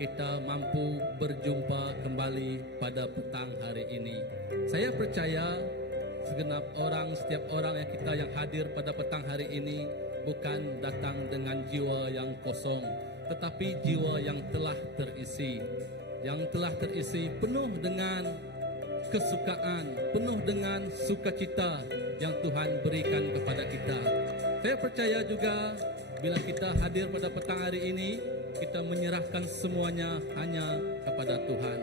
kita mampu berjumpa kembali pada petang hari ini. Saya percaya segenap orang, setiap orang yang hadir pada petang hari ini bukan datang dengan jiwa yang kosong, tetapi jiwa yang telah terisi. Yang telah terisi penuh dengan kesukaan, penuh dengan sukacita yang Tuhan berikan kepada kita. Saya percaya juga bila kita hadir pada petang hari ini, kita menyerahkan semuanya hanya kepada Tuhan.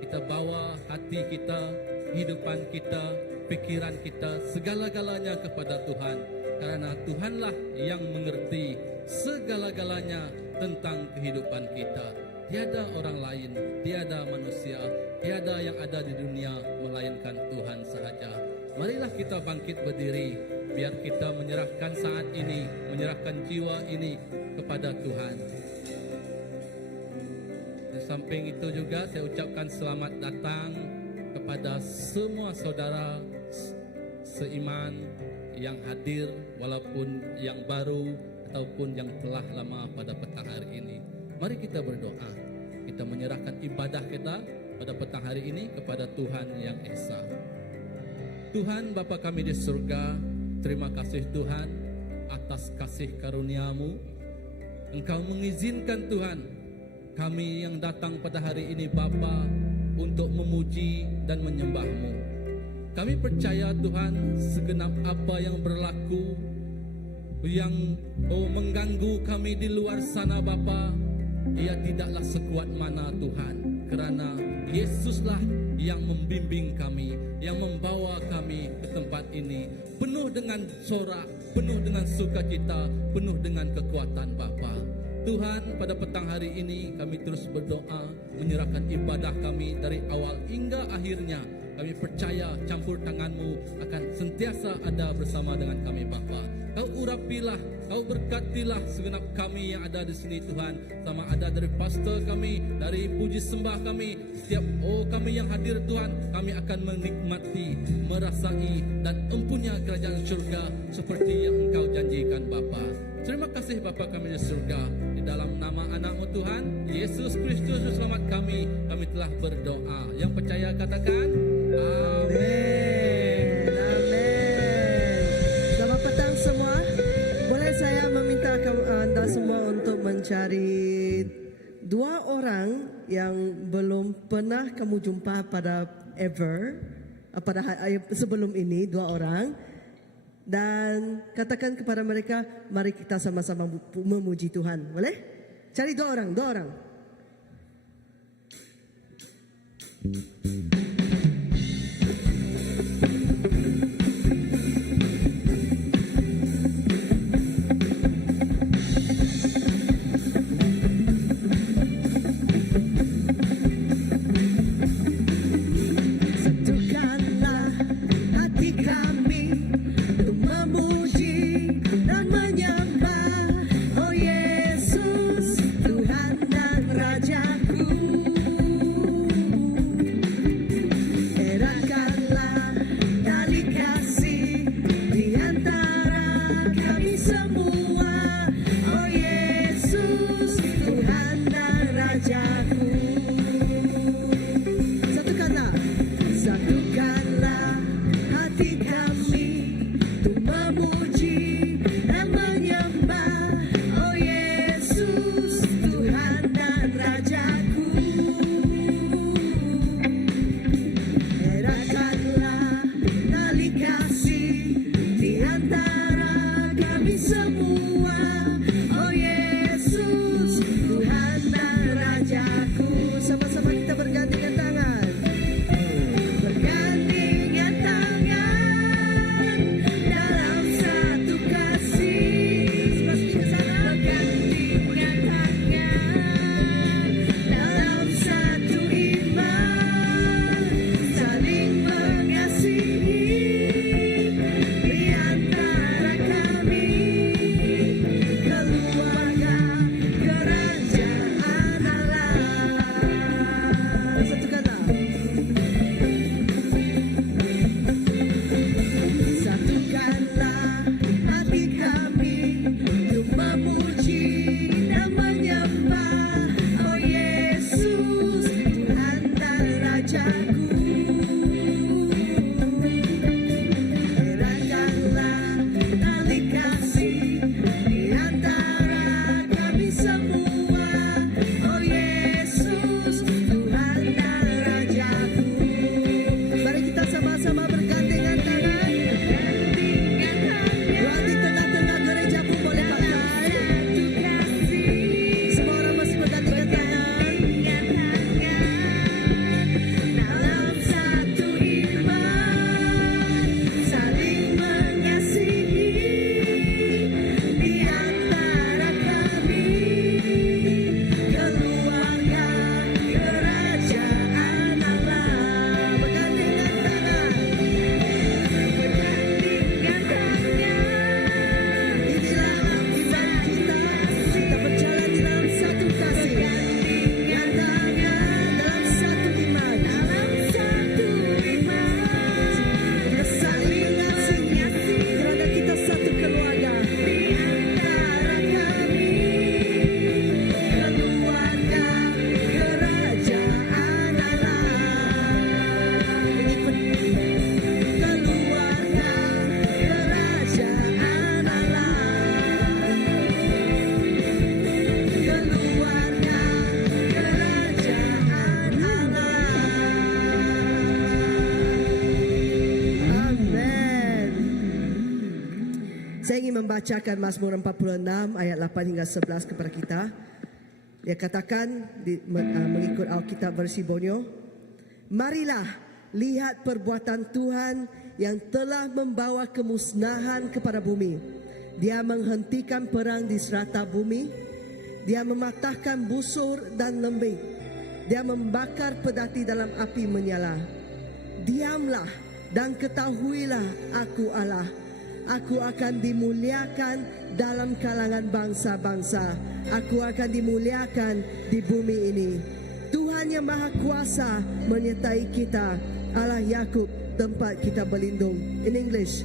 Kita bawa hati kita, kehidupan kita, pikiran kita, segala-galanya kepada Tuhan. Karena Tuhanlah yang mengerti segala-galanya tentang kehidupan kita. Tiada orang lain, tiada manusia, tiada yang ada di dunia melainkan Tuhan sahaja. Marilah kita bangkit berdiri, biar kita menyerahkan saat ini, menyerahkan jiwa ini kepada Tuhan. Di samping itu juga saya ucapkan selamat datang kepada semua saudara seiman yang hadir, walaupun yang baru ataupun yang telah lama pada petang hari ini. Mari kita berdoa. Kita menyerahkan ibadah kita pada petang hari ini kepada Tuhan yang Esa. Tuhan Bapa kami di surga, terima kasih Tuhan atas kasih karunia-Mu. Engkau mengizinkan Tuhan kami yang datang pada hari ini Bapa untuk memuji dan menyembah-Mu. Kami percaya Tuhan segenap apa yang berlaku yang mengganggu kami di luar sana Bapa, ia tidaklah sekuat mana Tuhan, kerana Yesuslah yang membimbing kami, yang membawa kami ke tempat ini penuh dengan sorak, penuh dengan sukacita, penuh dengan kekuatan Bapa. Tuhan, pada petang hari ini kami terus berdoa, menyerahkan ibadah kami dari awal hingga akhirnya. Kami percaya campur tangan-Mu akan sentiasa ada bersama dengan kami Bapa. Kau urapilah, Kau berkatilah segenap kami yang ada di sini Tuhan. Sama ada dari pastor kami, dari puji sembah kami, setiap kami yang hadir Tuhan, kami akan menikmati, merasai dan empunya kerajaan surga seperti yang Engkau janjikan Bapa. Terima kasih Bapa kami di surga. Di dalam nama anak-Mu Tuhan, Yesus Kristus selamat kami telah berdoa. Yang percaya katakan Amin. Amin. Selamat petang semua. Boleh saya meminta anda semua untuk mencari dua orang yang belum pernah kamu jumpa pada sebelum ini, dua orang. Dan katakan kepada mereka, mari kita sama-sama memuji Tuhan. Boleh? Cari dua orang. Satukanlah hati kami untuk memuji dan menyembah, oh Yesus, Tuhan dan Rajaku. rajaku. Eratkanlah tali kasih di antara kami semua. Oh Yesus, Tuhan dan Rajaku. Mari kita sama-sama bergandengan tangan. Doa di tengah-tengah gereja pun boleh pakai. Semua orang masih bergandengan tangan. Dalam satu iman, saling mengasihi di antara kami, keluarga kerajaan Allah. Bergandengan tangan. Di dalam iman kita, kita berjalan di dalam satu kasih. Gandengan dalam satu iman. Kita saling mengasihi kerana kita satu keluarga. Amen. Saya ingin membacakan Mazmur 46 ayat 8 hingga 11 kepada kita. Dia katakan mengikut Alkitab versi Bonyo, marilah lihat perbuatan Tuhan yang telah membawa kemusnahan kepada bumi. Dia menghentikan perang di serata bumi. Dia mematahkan busur dan lembing. Dia membakar pedati dalam api menyala. Diamlah dan ketahuilah aku Allah. Aku akan dimuliakan dalam kalangan bangsa-bangsa. Aku akan dimuliakan di bumi ini. Tuhan yang Maha Kuasa menyertai kita. Allah Yakub, tempat kita berlindung. In English,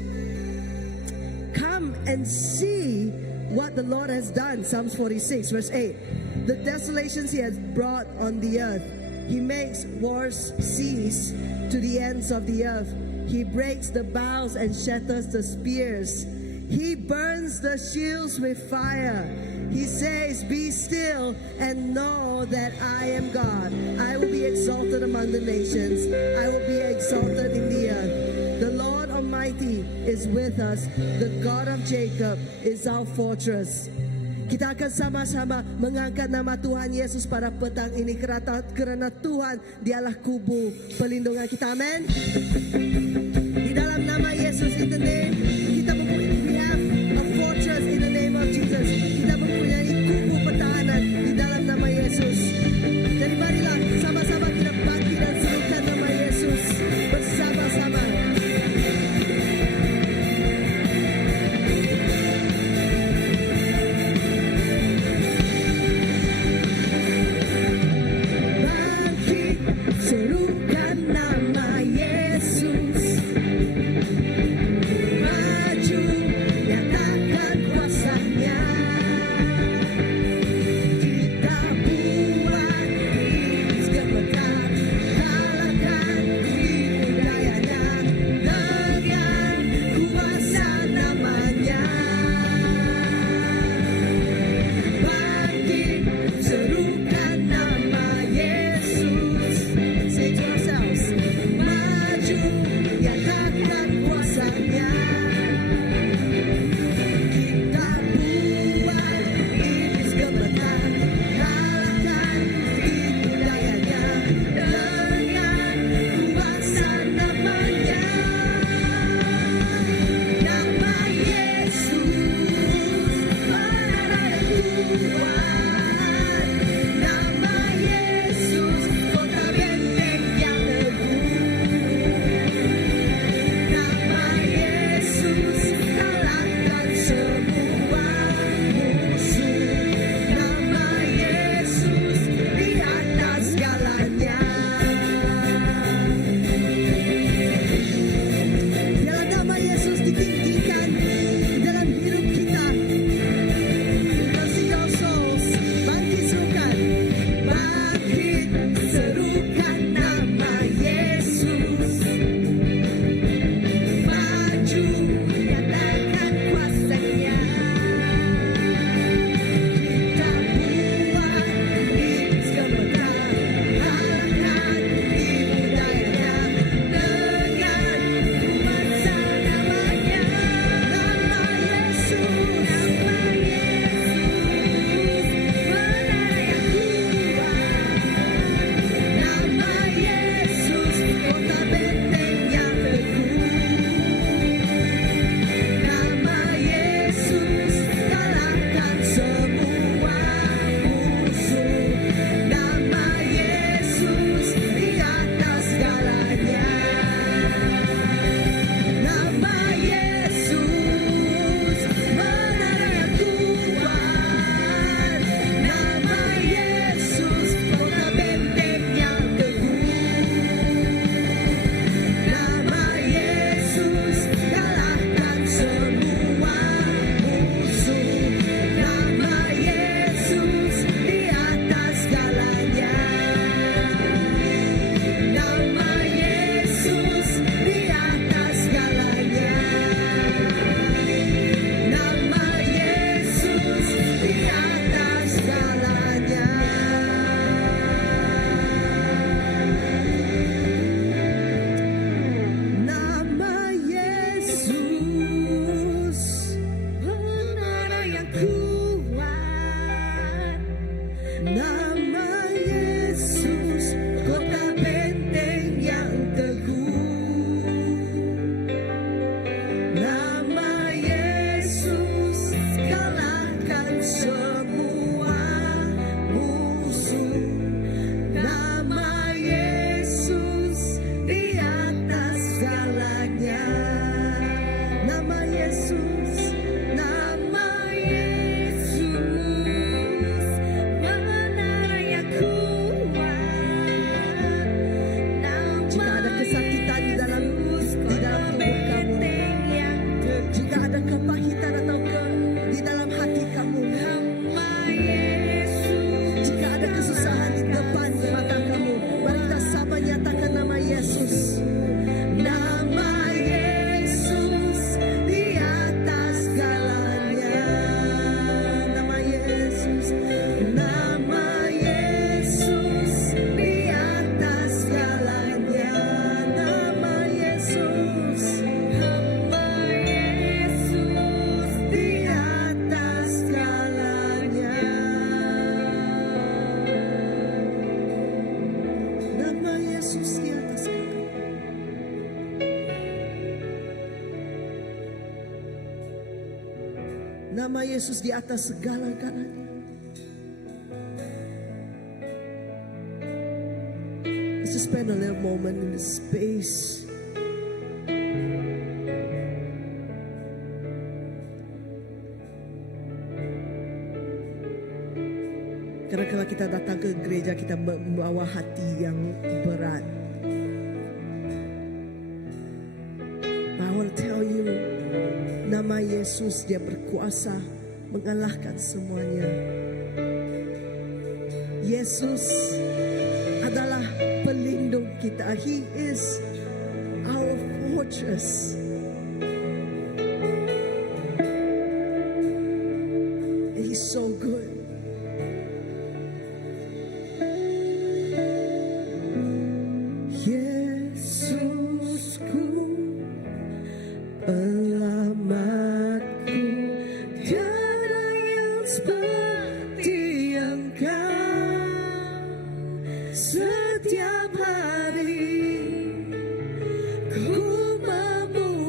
come and see what the Lord has done. Psalms 46 verse 8. The desolations he has brought on the earth. He makes wars cease to the ends of the earth. He breaks the bows and shatters the spears. He burns the shields with fire. He says, be still and know that I am God. I will be exalted among the nations. I will be exalted in the earth. The Lord Almighty is with us. The God of Jacob is our fortress. Kita akan sama-sama mengangkat nama Tuhan Yesus pada petang ini kerana Tuhan dialah kubu perlindungan kita. Amin. Di dalam nama Yesus, in the name, kita we have a fortress in the name of Jesus. Kita mempunyai kubu pertahanan di dalam nama Yesus. Jadi marilah sama-sama kita bangkit dan serukan nama Yesus bersama-sama. Bangkit, serukan nama Yesus. Maju, nyatakan kuasanya. Kita Nama Yesus di atas segala-galanya. Let's just spend a little moment in this space. Karena kalau kita datang ke gereja, kita membawa hati yang berat. I want to tell you, nama Yesus, dia berkuasa mengalahkan semuanya. Yesus adalah pelindung kita. He is our fortress. He's so good. Yesusku, penyelamatku, tiada yang seperti Engkau. Setiap hari ku memuji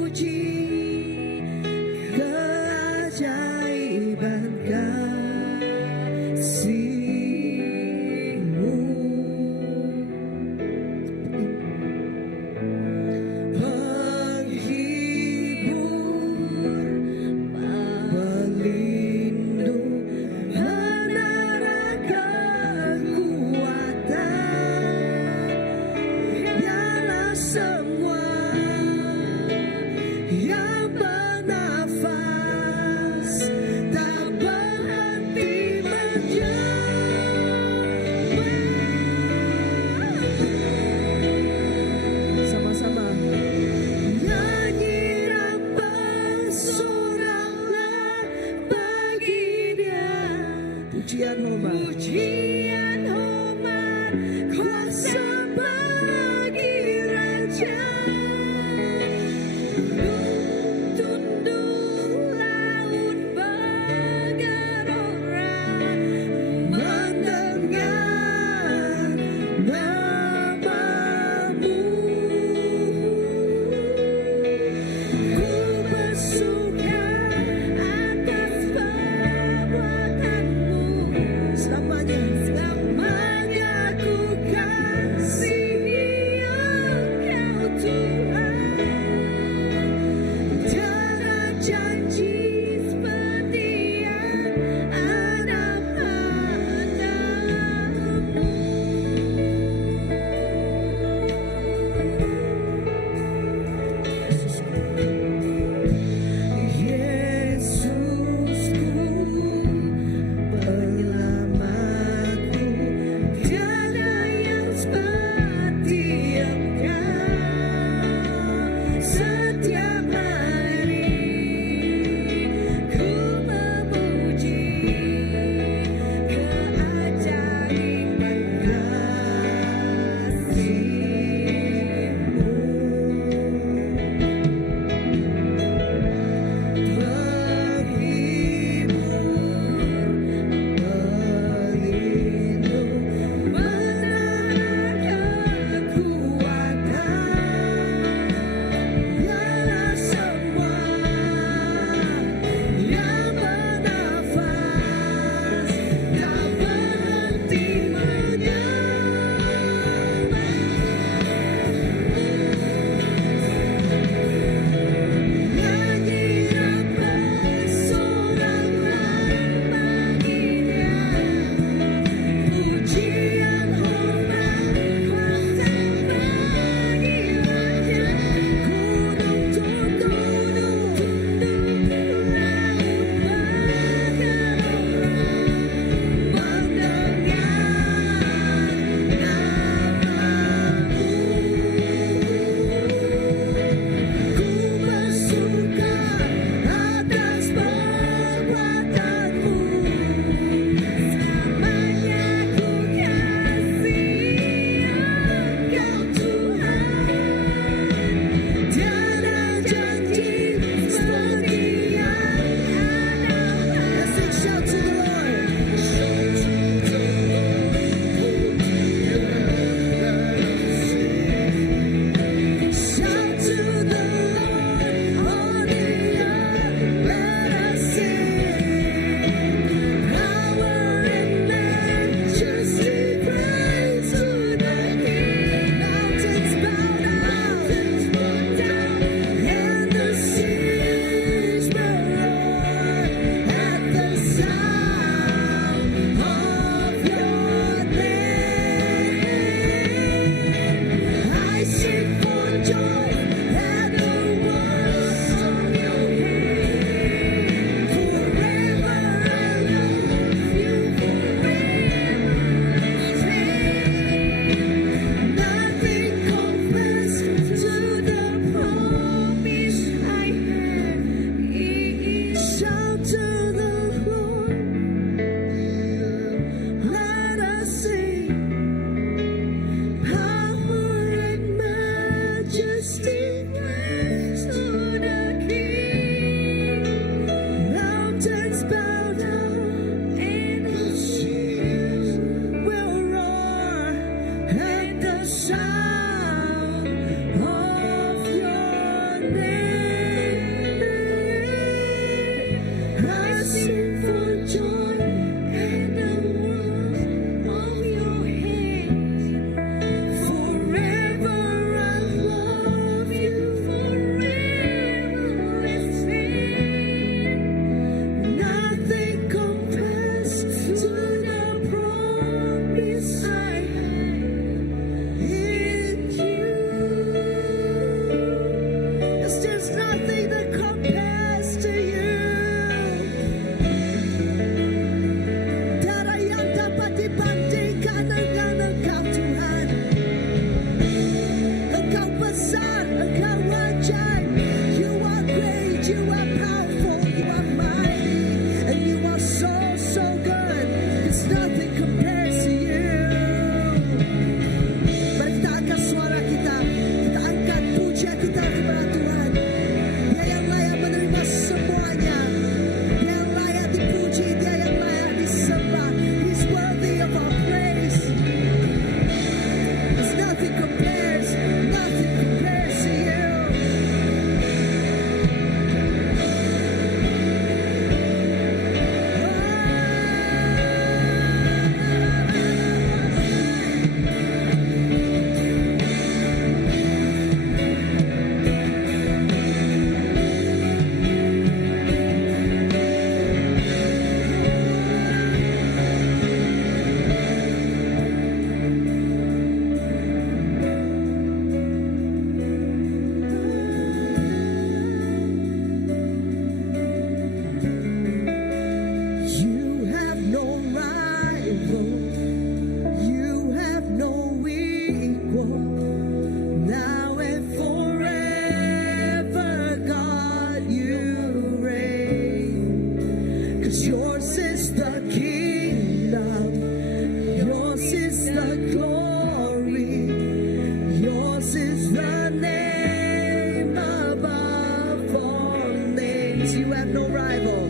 you have no rival.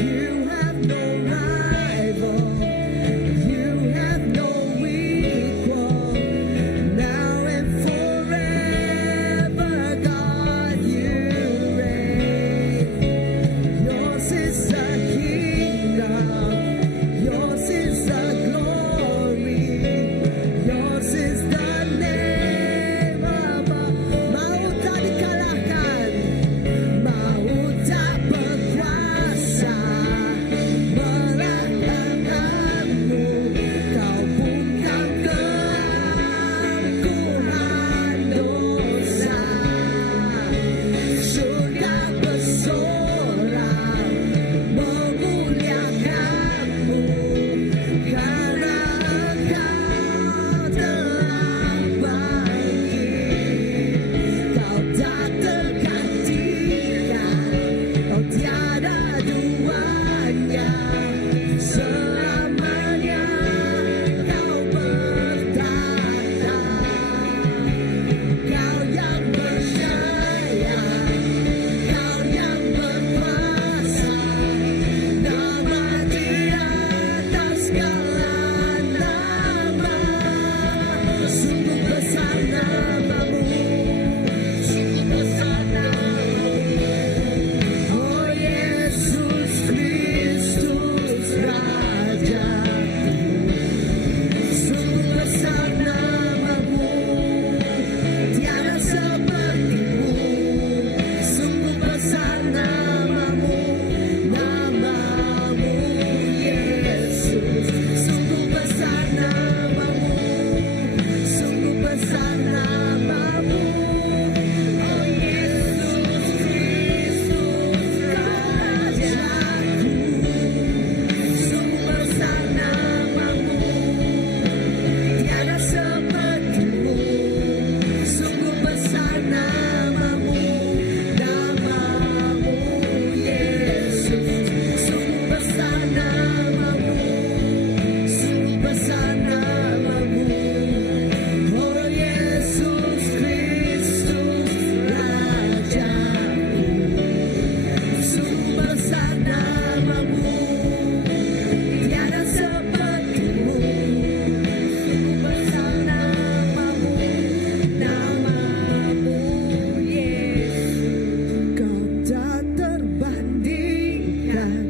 You have no rival. You have no equal. Now and forever, God, you reign. Yours is the kingdom. Yours is the glory. Yours is the name above. Maut tak dikalahkan. Maut tak berkuasa melahkanmu. Kau bukan keangkuhan dosa. Surga bersorak memuliakanmu. Karena Engkau telah bangkit. Kau tak tergantikan. Kau tiada duanya. Selamanya Kau bertata. Kau yang berjaya. Kau yang berkuasa. Nama di atas segala nama. Sungguh besar namamu. Sungguh besar namamu. Oh Yesus Kristus Rajaku. Sungguh besar namamu. Tiada sepertimu. Sungguh besar namamu. Namamu Yesus. Sungguh besar namamu. Sungguh besar namamu. Oh Yesus Kristus Rajaku. Sungguh besar namamu. Tiada sepertimu. Sungguh besar namamu. Namamu Yesus. Sungguh besar namamu. Sungguh besar namamu. Oh Yesus Kristus Rajaku. Sungguh besar namamu. Tiada sepertimu. Sungguh besar namamu. Namamu Yesus. Kau tak terbandingkan.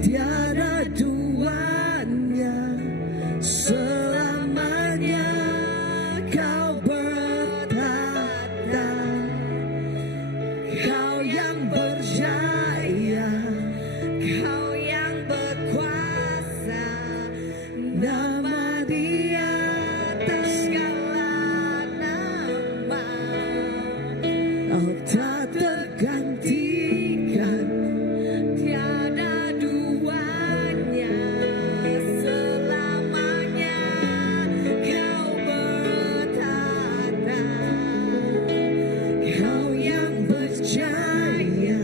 Tiada duanya. Selamanya Kau bertata. Kau yang berjaya. Kau yang berkuasa. Nama di atas segala nama. Kau tak tergantikan. Tiada duanya. Selamanya Kau bertata. Kau yang berjaya.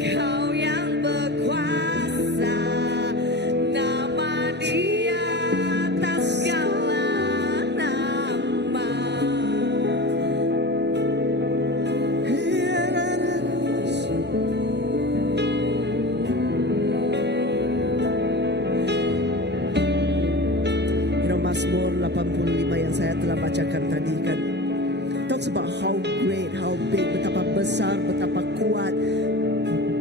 Kau yang berkuasa. Nama di atas segala nama. Mazmur 85 yang saya telah bacakan tadi kan, talks about how great, how big, betapa besar, betapa kuat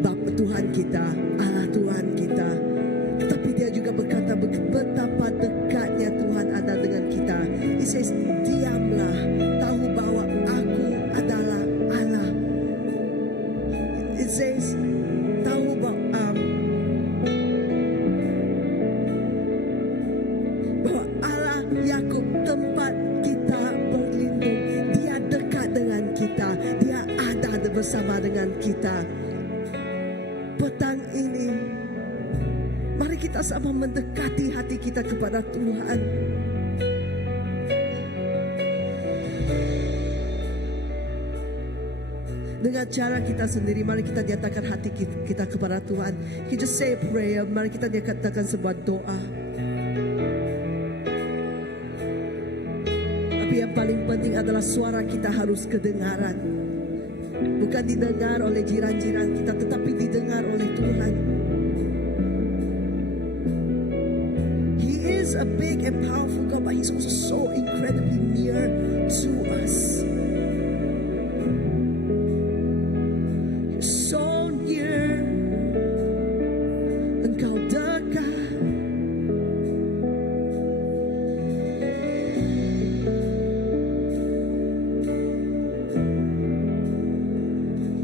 Bapa Tuhan kita, Allah Tuhan kita. Tetapi dia juga berkata betapa dekatnya Tuhan ada dengan kita. He says, diamlah, tahu bahwa aku adalah Allah. It says, tahu bahwa Allah Yakub tempat kita berlindung. Dia dekat dengan kita. Dia ada bersama dengan kita. Petang ini, mari kita sama mendekati hati kita kepada Tuhan. Dengan cara kita sendiri, mari kita nyatakan hati kita kepada Tuhan. Kita just say a prayer. Mari kita nyatakan sebuah doa. Tapi yang paling penting adalah suara kita harus kedengaran. Bukan didengar oleh jiran-jiran kita, tetapi didengar oleh Tuhan. He is a big and powerful God, but He's also so incredibly near to us. You're so near, Engkau dekat.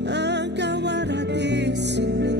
Engkau ada di sini.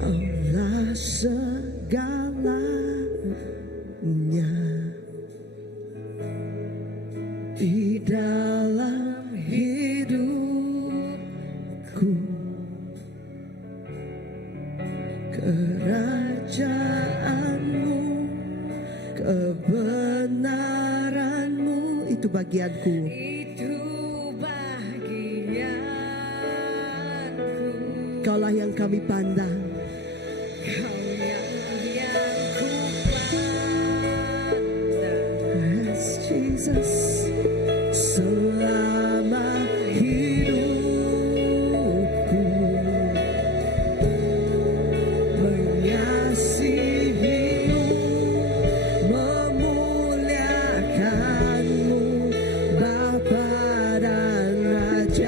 Kaulah segalanya di dalam hidupku. Kerajaanmu, kebenaranmu, itu bagianku. Itu bagianku. Kaulah yang kami pandang. Kau yang ku pandang. Yes, Jesus. Selama hidupku mengasihimu, memuliakanmu, Bapa dan Rajaku.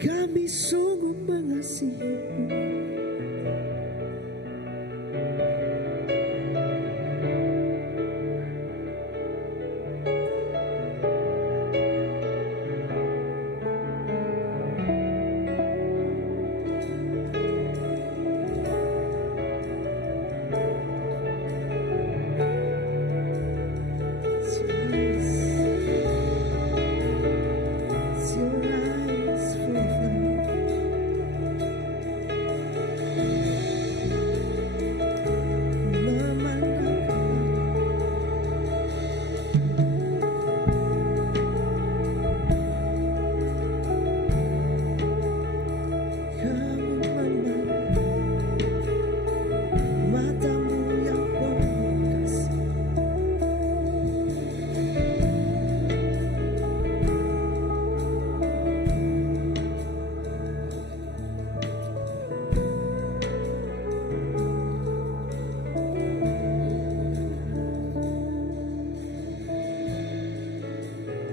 kami sungguh mengasihi.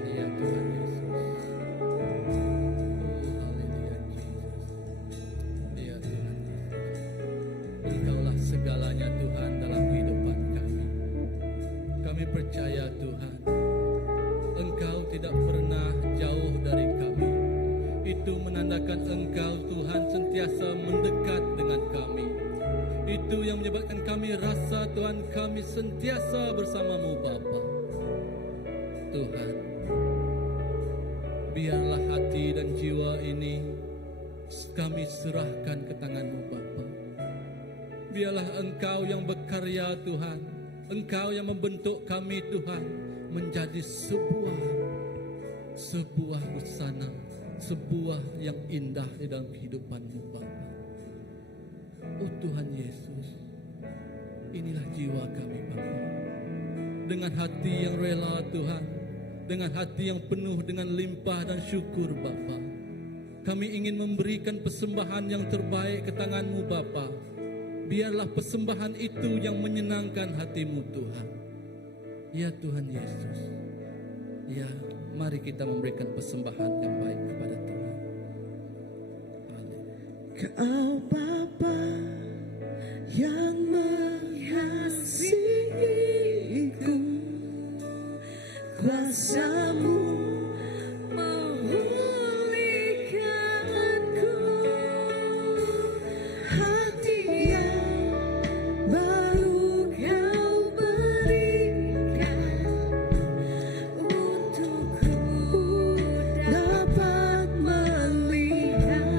Ya Tuhan Yesus. Haleluya Jesus. Ya Tuhan Yesus. Engkaulah segalanya Tuhan dalam kehidupan kami. Kami percaya Tuhan, Engkau tidak pernah jauh dari kami. Itu menandakan Engkau Tuhan sentiasa mendekat dengan kami. Itu yang menyebabkan kami rasa Tuhan kami sentiasa bersama-Mu Bapa. Tuhan, biarlah hati dan jiwa ini kami serahkan ke tangan-Mu Bapa. Biarlah Engkau yang berkarya Tuhan, Engkau yang membentuk kami Tuhan menjadi sebuah busana, sebuah yang indah di dalam kehidupan-Mu Bapa. Oh Tuhan Yesus, inilah jiwa kami Bapa. Dengan hati yang rela Tuhan, dengan hati yang penuh dengan limpah dan syukur Bapa, kami ingin memberikan persembahan yang terbaik ke tangan-Mu Bapa. Biarlah persembahan itu yang menyenangkan hati-Mu Tuhan. Ya Tuhan Yesus, ya mari kita memberikan persembahan yang baik kepada Tuhan. Kau Bapa yang mengasihiku, kuasa-Mu memulihkanku, hati yang baru Kau berikan untukku dapat melihat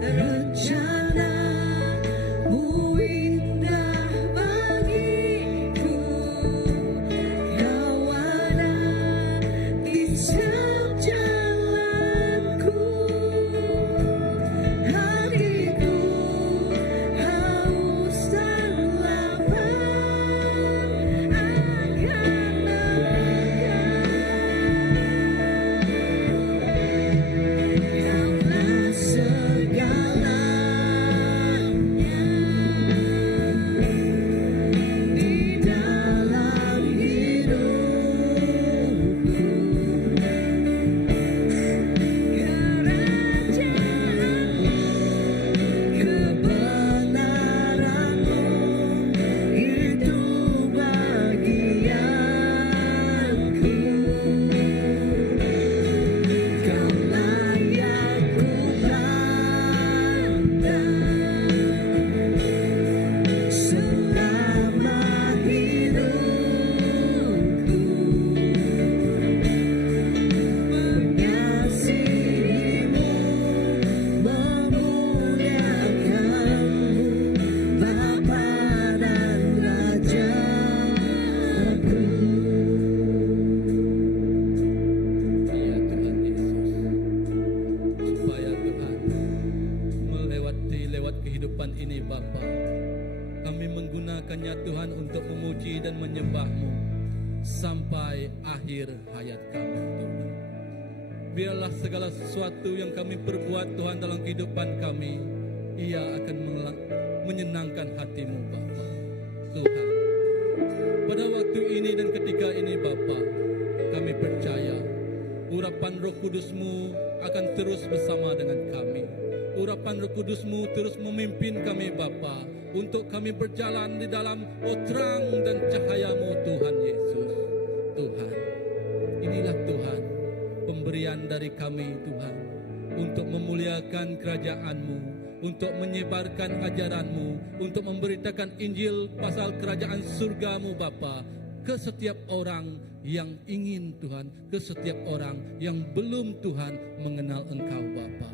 rencana-Mu indah bagiku. Kau ada di setiap jalanku. Hatiku haus dan lapar akan Kaulah segalanya di dalam hidupku. Kerajaan-Mu, kebenaran-Mu, itu bagianku. Kaulah yang kupandang selama hidupku. Mengasihi-Mu, memuliakan-Mu, Bapa dan Rajaku. Ya Tuhan Yesus, supaya Tuhan lewat kehidupan ini Bapa, kami menggunakannya Tuhan untuk memuji dan menyembah-Mu sampai akhir hayat kami Tuhan. Biarlah segala sesuatu yang kami perbuat Tuhan dalam kehidupan kami, ia akan menyenangkan hati-Mu Bapa. Tuhan, pada waktu ini dan ketika ini Bapa, kami percaya urapan Roh Kudus-Mu akan terus bersama dengan kami. Urapan Roh Kudus-Mu terus memimpin kami Bapa, untuk kami berjalan di dalam terang dan cahaya-Mu Tuhan Yesus. Tuhan, inilah Tuhan pemberian dari kami Tuhan, untuk memuliakan kerajaan-Mu, untuk menyebarkan ajaran-Mu, untuk memberitakan Injil pasal kerajaan surga-Mu Bapa, ke setiap orang yang ingin Tuhan, ke setiap orang yang belum Tuhan mengenal Engkau Bapa.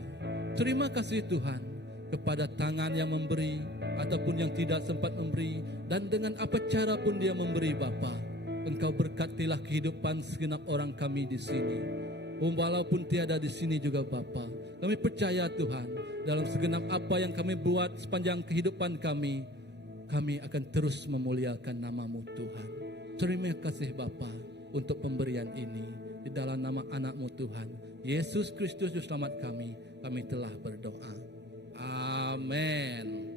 Terima kasih Tuhan kepada tangan yang memberi ataupun yang tidak sempat memberi, dan dengan apa cara pun dia memberi Bapa. Engkau berkatilah kehidupan segenap orang kami di sini. Walaupun tiada di sini juga Bapa, kami percaya Tuhan, dalam segenap apa yang kami buat sepanjang kehidupan kami akan terus memuliakan nama-Mu Tuhan. Terima kasih Bapa untuk pemberian ini. Di dalam nama anak-Mu Tuhan, Yesus Kristus Juru Selamat kami telah berdoa. Amin.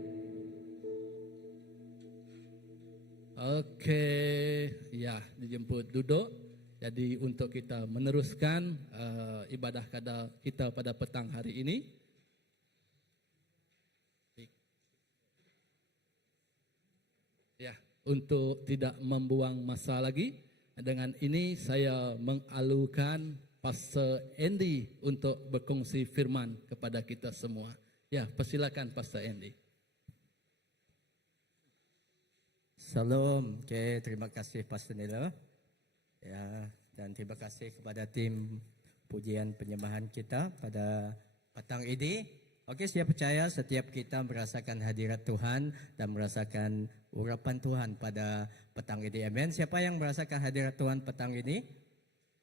Oke, ya dijemput duduk. Jadi untuk kita meneruskan ibadah kita pada petang hari ini. Ya, untuk tidak membuang masa lagi, dengan ini saya mengalukan Pastor Andy untuk berkongsi firman kepada kita semua. Ya, persilakan Pastor Andy. Salam, terima kasih Pastor Nela. Ya, dan terima kasih kepada tim pujian penyembahan kita pada petang ini. Saya percaya setiap kita merasakan hadirat Tuhan dan merasakan urapan Tuhan pada petang ini. Amin. Siapa yang merasakan hadirat Tuhan petang ini?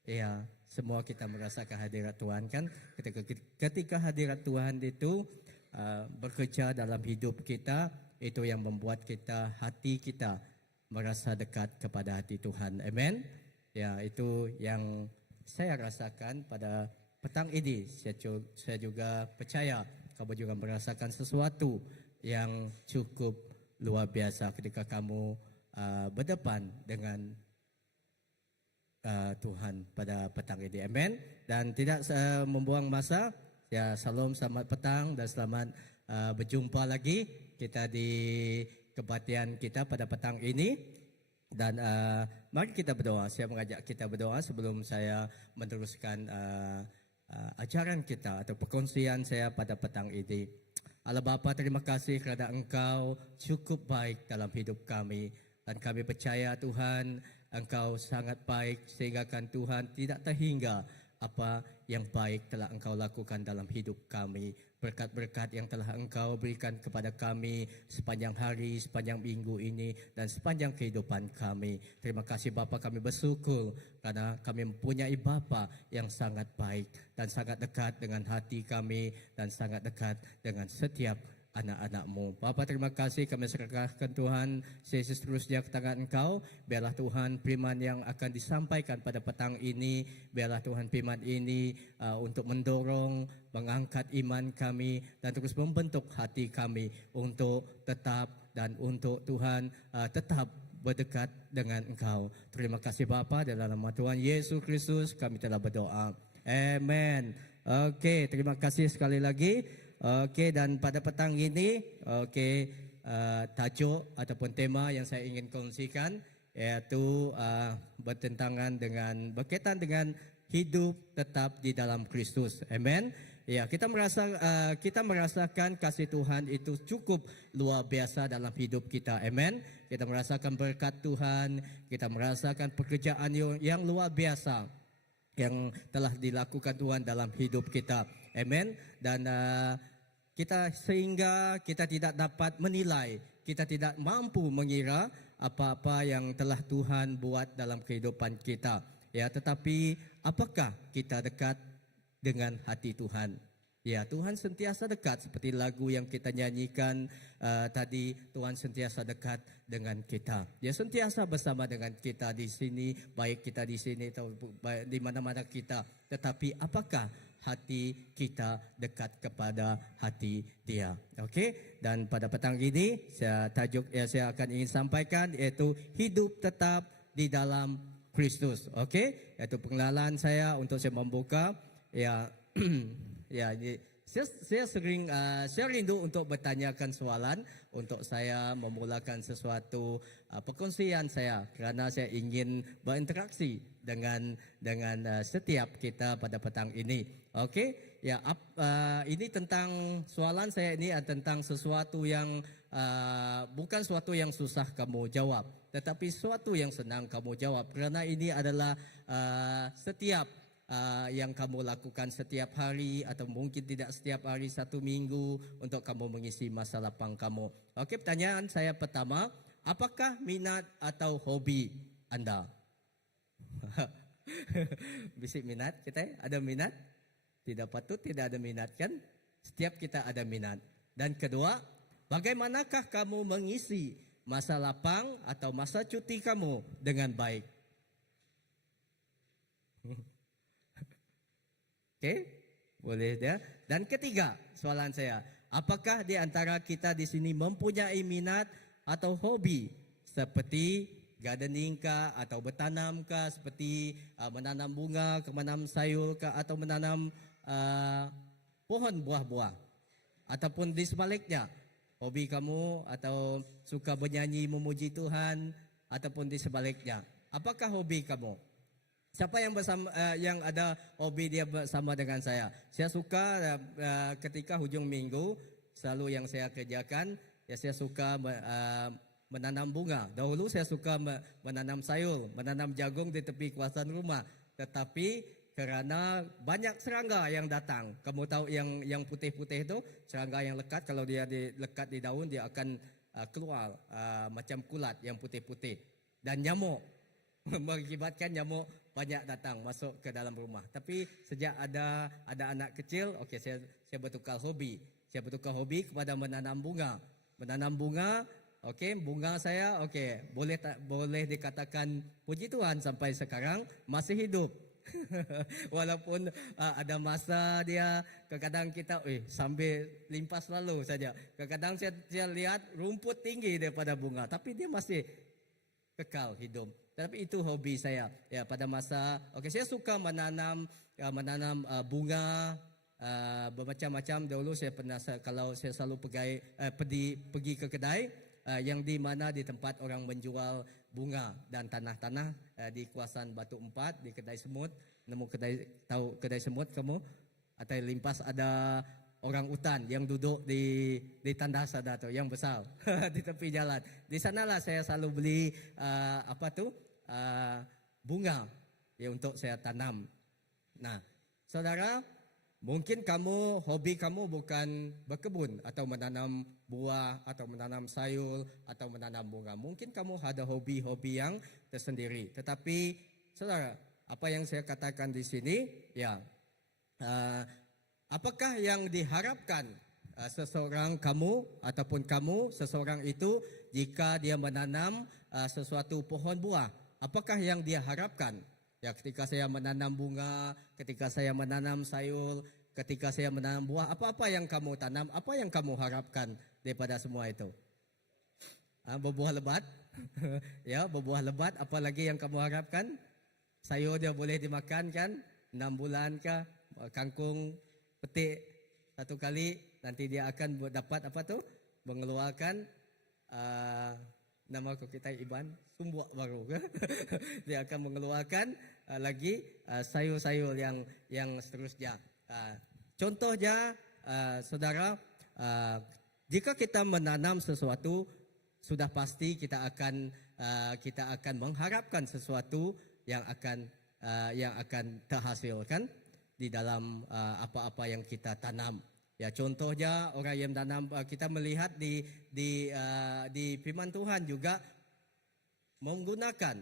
Ya, semua kita merasakan hadirat Tuhan kan. Ketika hadirat Tuhan itu bekerja dalam hidup kita, itu yang membuat hati kita merasa dekat kepada hati Tuhan. Amin. Ya, itu yang saya rasakan pada petang ini. Saya juga percaya kamu juga merasakan sesuatu yang cukup luar biasa ketika kamu berdepan dengan Tuhan pada petang ini. Amin. Dan tidak membuang masa, ya salam, selamat petang dan selamat berjumpa lagi kita di kebaktian kita pada petang ini. Dan mari kita berdoa. Saya mengajak kita berdoa sebelum saya meneruskan ajaran kita atau perkongsian saya pada petang ini. Allah Bapa, terima kasih kerana Engkau cukup baik dalam hidup kami. Dan kami percaya Tuhan, Engkau sangat baik sehingga kan Tuhan tidak terhingga apa yang baik telah Engkau lakukan dalam hidup kami. Berkat-berkat yang telah Engkau berikan kepada kami sepanjang hari, sepanjang minggu ini dan sepanjang kehidupan kami. Terima kasih Bapa, kami bersyukur karena kami mempunyai Bapa yang sangat baik dan sangat dekat dengan hati kami dan sangat dekat dengan setiap anak-anak-Mu. Bapa, terima kasih kami serahkan Tuhan Yesus terusnya ke tangan Engkau. Biarlah Tuhan firman yang akan disampaikan pada petang ini, biarlah Tuhan firman ini untuk mendorong, mengangkat iman kami dan terus membentuk hati kami untuk tetap dan untuk Tuhan tetap berdekat dengan Engkau. Terima kasih Bapa, dalam nama Tuhan Yesus Kristus kami telah berdoa. Amen. Terima kasih sekali lagi. Dan pada petang ini, tajuk ataupun tema yang saya ingin kongsikan yaitu berkaitan dengan hidup tetap di dalam Kristus. Amen. Ya, kita merasakan kasih Tuhan itu cukup luar biasa dalam hidup kita. Amen. Kita merasakan berkat Tuhan, kita merasakan pekerjaan yang luar biasa yang telah dilakukan Tuhan dalam hidup kita. Amen. Dan sehingga kita tidak dapat menilai, kita tidak mampu mengira apa-apa yang telah Tuhan buat dalam kehidupan kita. Ya, tetapi apakah kita dekat dengan hati Tuhan? Ya, Tuhan sentiasa dekat seperti lagu yang kita nyanyikan tadi. Tuhan sentiasa dekat dengan kita. Dia sentiasa bersama dengan kita di sini, baik kita di sini atau di mana-mana kita. Tetapi apakah hati kita dekat kepada hati Dia? Dan pada petang ini tajuk yang saya akan ingin sampaikan yaitu hidup tetap di dalam Kristus. Okey, itu pengenalan saya untuk saya membuka. Ya, ya, saya rindu untuk bertanyakan soalan untuk saya memulakan sesuatu perkongsian saya kerana saya ingin berinteraksi dengan setiap kita pada petang ini. Okey, ya, ini tentang soalan saya ini tentang sesuatu yang bukan sesuatu yang susah kamu jawab, tetapi sesuatu yang senang kamu jawab kerana ini adalah setiap yang kamu lakukan setiap hari atau mungkin tidak setiap hari, satu minggu untuk kamu mengisi masa lapang kamu. Okey, pertanyaan saya pertama, apakah minat atau hobi anda? Bisik minat kita, ada minat? Tidak patut tidak ada minat kan? Setiap kita ada minat. Dan kedua, bagaimanakah kamu mengisi masa lapang atau masa cuti kamu dengan baik? Okey, boleh dia. Dan ketiga, soalan saya, apakah di antara kita di sini mempunyai minat atau hobi seperti gardening kah atau bertanam kah, seperti menanam bunga, menanam sayur kah, atau menanam pohon buah-buah, ataupun di sebaliknya, hobi kamu atau suka bernyanyi memuji Tuhan, ataupun di sebaliknya, apakah hobi kamu? Siapa yang bersama yang ada hobi dia bersama dengan saya? Saya suka ketika hujung minggu selalu yang saya kerjakan, ya saya suka menanam bunga. Dahulu saya suka menanam sayur, menanam jagung di tepi kawasan rumah. Tetapi kerana banyak serangga yang datang, kamu tahu yang putih-putih itu, serangga yang lekat, kalau dia lekat di daun dia akan keluar macam kulat yang putih-putih, dan nyamuk mengakibatkan nyamuk banyak datang masuk ke dalam rumah. Tapi sejak ada anak kecil, okey, saya bertukar hobi. Saya bertukar hobi kepada menanam bunga. Menanam bunga, okey, bunga saya okey, boleh dikatakan puji Tuhan sampai sekarang masih hidup. Walaupun ada masa dia kadang-kadang kita sambil limpas lalu saja. Kadang-kadang saya lihat rumput tinggi daripada bunga, tapi dia masih kekal hidup. Tapi itu hobi saya. Ya, pada masa saya suka menanam bunga bermacam-macam. Dahulu saya pernah, kalau saya selalu pergi ke kedai yang di mana di tempat orang menjual bunga dan tanah-tanah di kawasan Batu Empat, di kedai semut. Nemu kedai semut kamu? Atau limpas ada orang utan yang duduk di tandas ada tu yang besar di tepi jalan. Di sanalah saya selalu beli bunga ya untuk saya tanam. Nah, saudara, mungkin hobi kamu bukan berkebun atau menanam buah atau menanam sayur atau menanam bunga. Mungkin kamu ada hobi-hobi yang tersendiri. Tetapi saudara, apa yang saya katakan di sini, ya, apakah yang diharapkan seseorang kamu ataupun kamu seseorang itu jika dia menanam sesuatu pohon buah? Apakah yang dia harapkan? Ya, ketika saya menanam bunga, ketika saya menanam sayur, ketika saya menanam buah, apa-apa yang kamu tanam, apa yang kamu harapkan daripada semua itu? Berbuah lebat, ya, berbuah lebat. Apalagi yang kamu harapkan? Sayur dia boleh dimakan kan? 6 bulan kah? Kangkung petik satu kali, nanti dia akan dapat mengeluarkan nama kita Iban sumbuak baru. Dia akan mengeluarkan lagi sayur-sayur yang seterusnya. Contohnya, saudara, jika kita menanam sesuatu, sudah pasti kita akan mengharapkan sesuatu yang akan terhasilkan di dalam apa-apa yang kita tanam. Ya, contohnya orang yang tanam, kita melihat di firman Tuhan juga menggunakan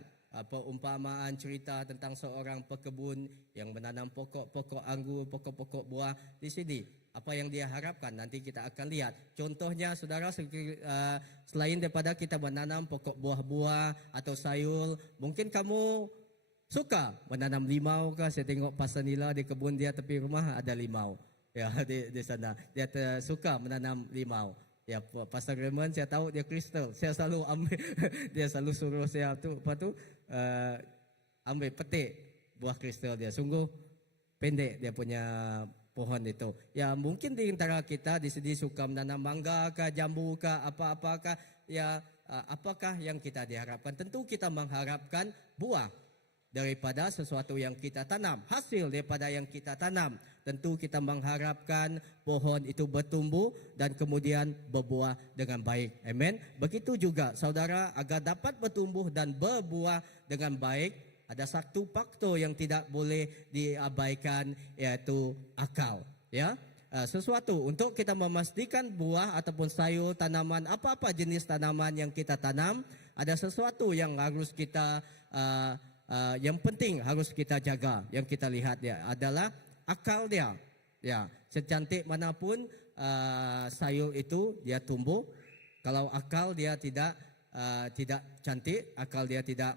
umpamaan cerita tentang seorang pekebun yang menanam pokok-pokok anggur, pokok-pokok buah di sini. Apa yang dia harapkan nanti kita akan lihat. Contohnya, saudara, selain daripada kita menanam pokok buah-buah atau sayur, mungkin kamu suka menanam limau kah? Saya tengok Pastor Nila di kebun dia tepi rumah ada limau. Ya, di sana dia suka menanam limau. Ya, Pastor Raymond saya tahu dia Kristen. Saya selalu ambil dia selalu suruh saya ambil petik buah kristal dia. Sungguh pendek dia punya pohon itu. Ya mungkin di antara kita di sini suka menanam mangga kah, jambu kah, apa-apakah. Ya apakah yang kita diharapkan? Tentu kita mengharapkan buah daripada sesuatu yang kita tanam, hasil daripada yang kita tanam. Tentu kita mengharapkan pohon itu bertumbuh dan kemudian berbuah dengan baik. Amen. Begitu juga saudara, agar dapat bertumbuh dan berbuah dengan baik, ada satu faktor yang tidak boleh diabaikan, yaitu akal. Ya, sesuatu untuk kita memastikan buah ataupun sayur, tanaman, apa-apa jenis tanaman yang kita tanam, ada sesuatu yang harus kita yang penting harus kita jaga. Yang kita lihat dia adalah akal dia. Ya, secantik manapun sayur itu dia tumbuh, kalau akal dia tidak cantik, akal dia tidak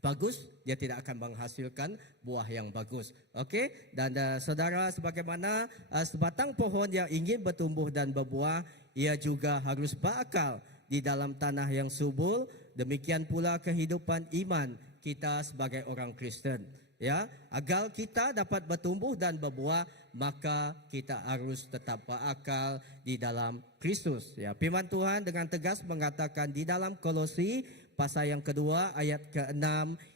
bagus, dia tidak akan menghasilkan buah yang bagus. Okey, dan saudara, sebagaimana sebatang pohon yang ingin bertumbuh dan berbuah, ia juga harus berakal di dalam tanah yang subur. Demikian pula kehidupan iman kita sebagai orang Kristen. Ya, agar kita dapat bertumbuh dan berbuah, maka kita harus tetap berakal di dalam Kristus. Ya, firman Tuhan dengan tegas mengatakan di dalam Kolosi pasal yang kedua ayat ke-6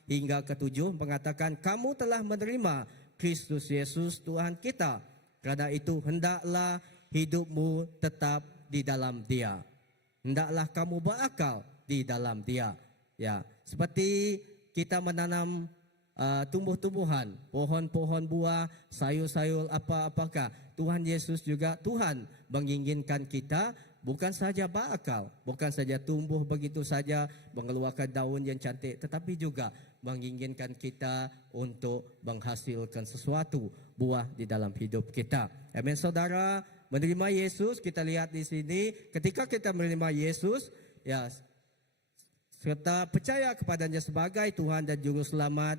hingga ke-7 mengatakan, kamu telah menerima Kristus Yesus Tuhan kita. Kerana itu hendaklah hidupmu tetap di dalam Dia. Hendaklah kamu berakal di dalam Dia. Ya, seperti kita menanam tumbuh-tumbuhan, pohon-pohon buah, sayur-sayur apakah. Tuhan Yesus juga, Tuhan menginginkan kita bukan saja berakal, bukan saja tumbuh begitu saja, mengeluarkan daun yang cantik, tetapi juga menginginkan kita untuk menghasilkan sesuatu buah di dalam hidup kita. Amin saudara, menerima Yesus, kita lihat di sini, ketika kita menerima Yesus, ya, serta percaya kepadanya sebagai Tuhan dan Juru Selamat,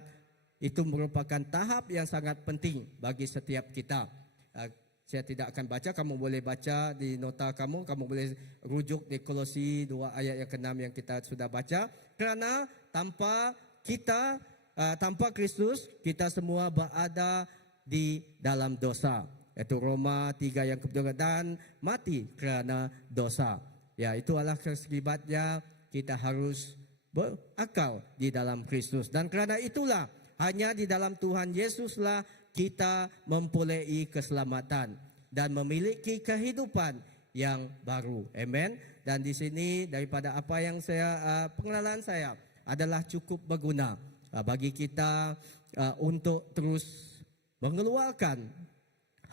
itu merupakan tahap yang sangat penting bagi setiap kita. Saya tidak akan baca, kamu boleh baca di nota kamu boleh rujuk di Kolosi 2 ayat yang ke-6 yang kita sudah baca. Kerana tanpa Kristus, kita semua berada di dalam dosa. Itu Roma 3 yang ke-2, dan mati kerana dosa. Ya, itu adalah akibatnya kita harus berakal di dalam Kristus. Dan kerana itulah, hanya di dalam Tuhan Yesuslah kita memperoleh keselamatan dan memiliki kehidupan yang baru. Amen. Dan di sini daripada apa yang pengenalan saya adalah cukup berguna bagi kita untuk terus mengeluarkan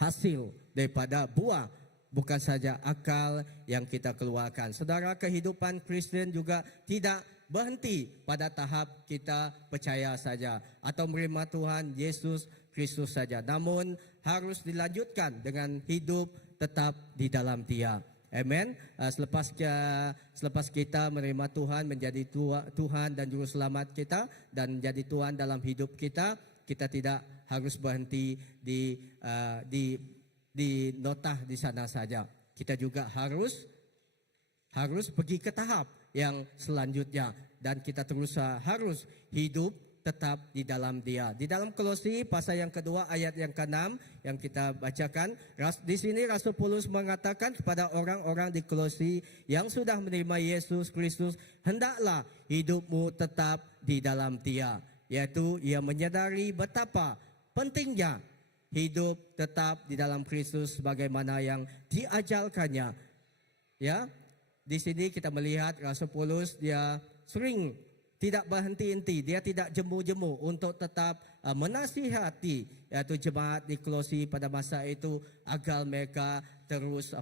hasil daripada buah, bukan saja akal yang kita keluarkan. Saudara, kehidupan Kristen juga tidak berhenti pada tahap kita percaya saja atau menerima Tuhan Yesus Kristus saja, namun harus dilanjutkan dengan hidup tetap di dalam Dia. Amen. Selepas kita menerima Tuhan menjadi Tuhan dan Juru Selamat kita dan menjadi Tuhan dalam hidup kita, kita tidak harus berhenti di nota di sana saja. Kita juga harus pergi ke tahap yang selanjutnya, dan kita terus harus hidup tetap di dalam Dia. Di dalam Kolosi pasal yang kedua ayat yang ke-6 yang kita bacakan, di sini Rasul Paulus mengatakan kepada orang-orang di Kolosi yang sudah menerima Yesus Kristus, hendaklah hidupmu tetap di dalam Dia, yaitu ia menyadari betapa pentingnya hidup tetap di dalam Kristus sebagaimana yang diajarkannya. Ya, di sini kita melihat Rasul Paulus dia sering tidak berhenti-henti, dia tidak jemu-jemu untuk tetap menasihati yaitu jemaat di Kolosi pada masa itu agar mereka terus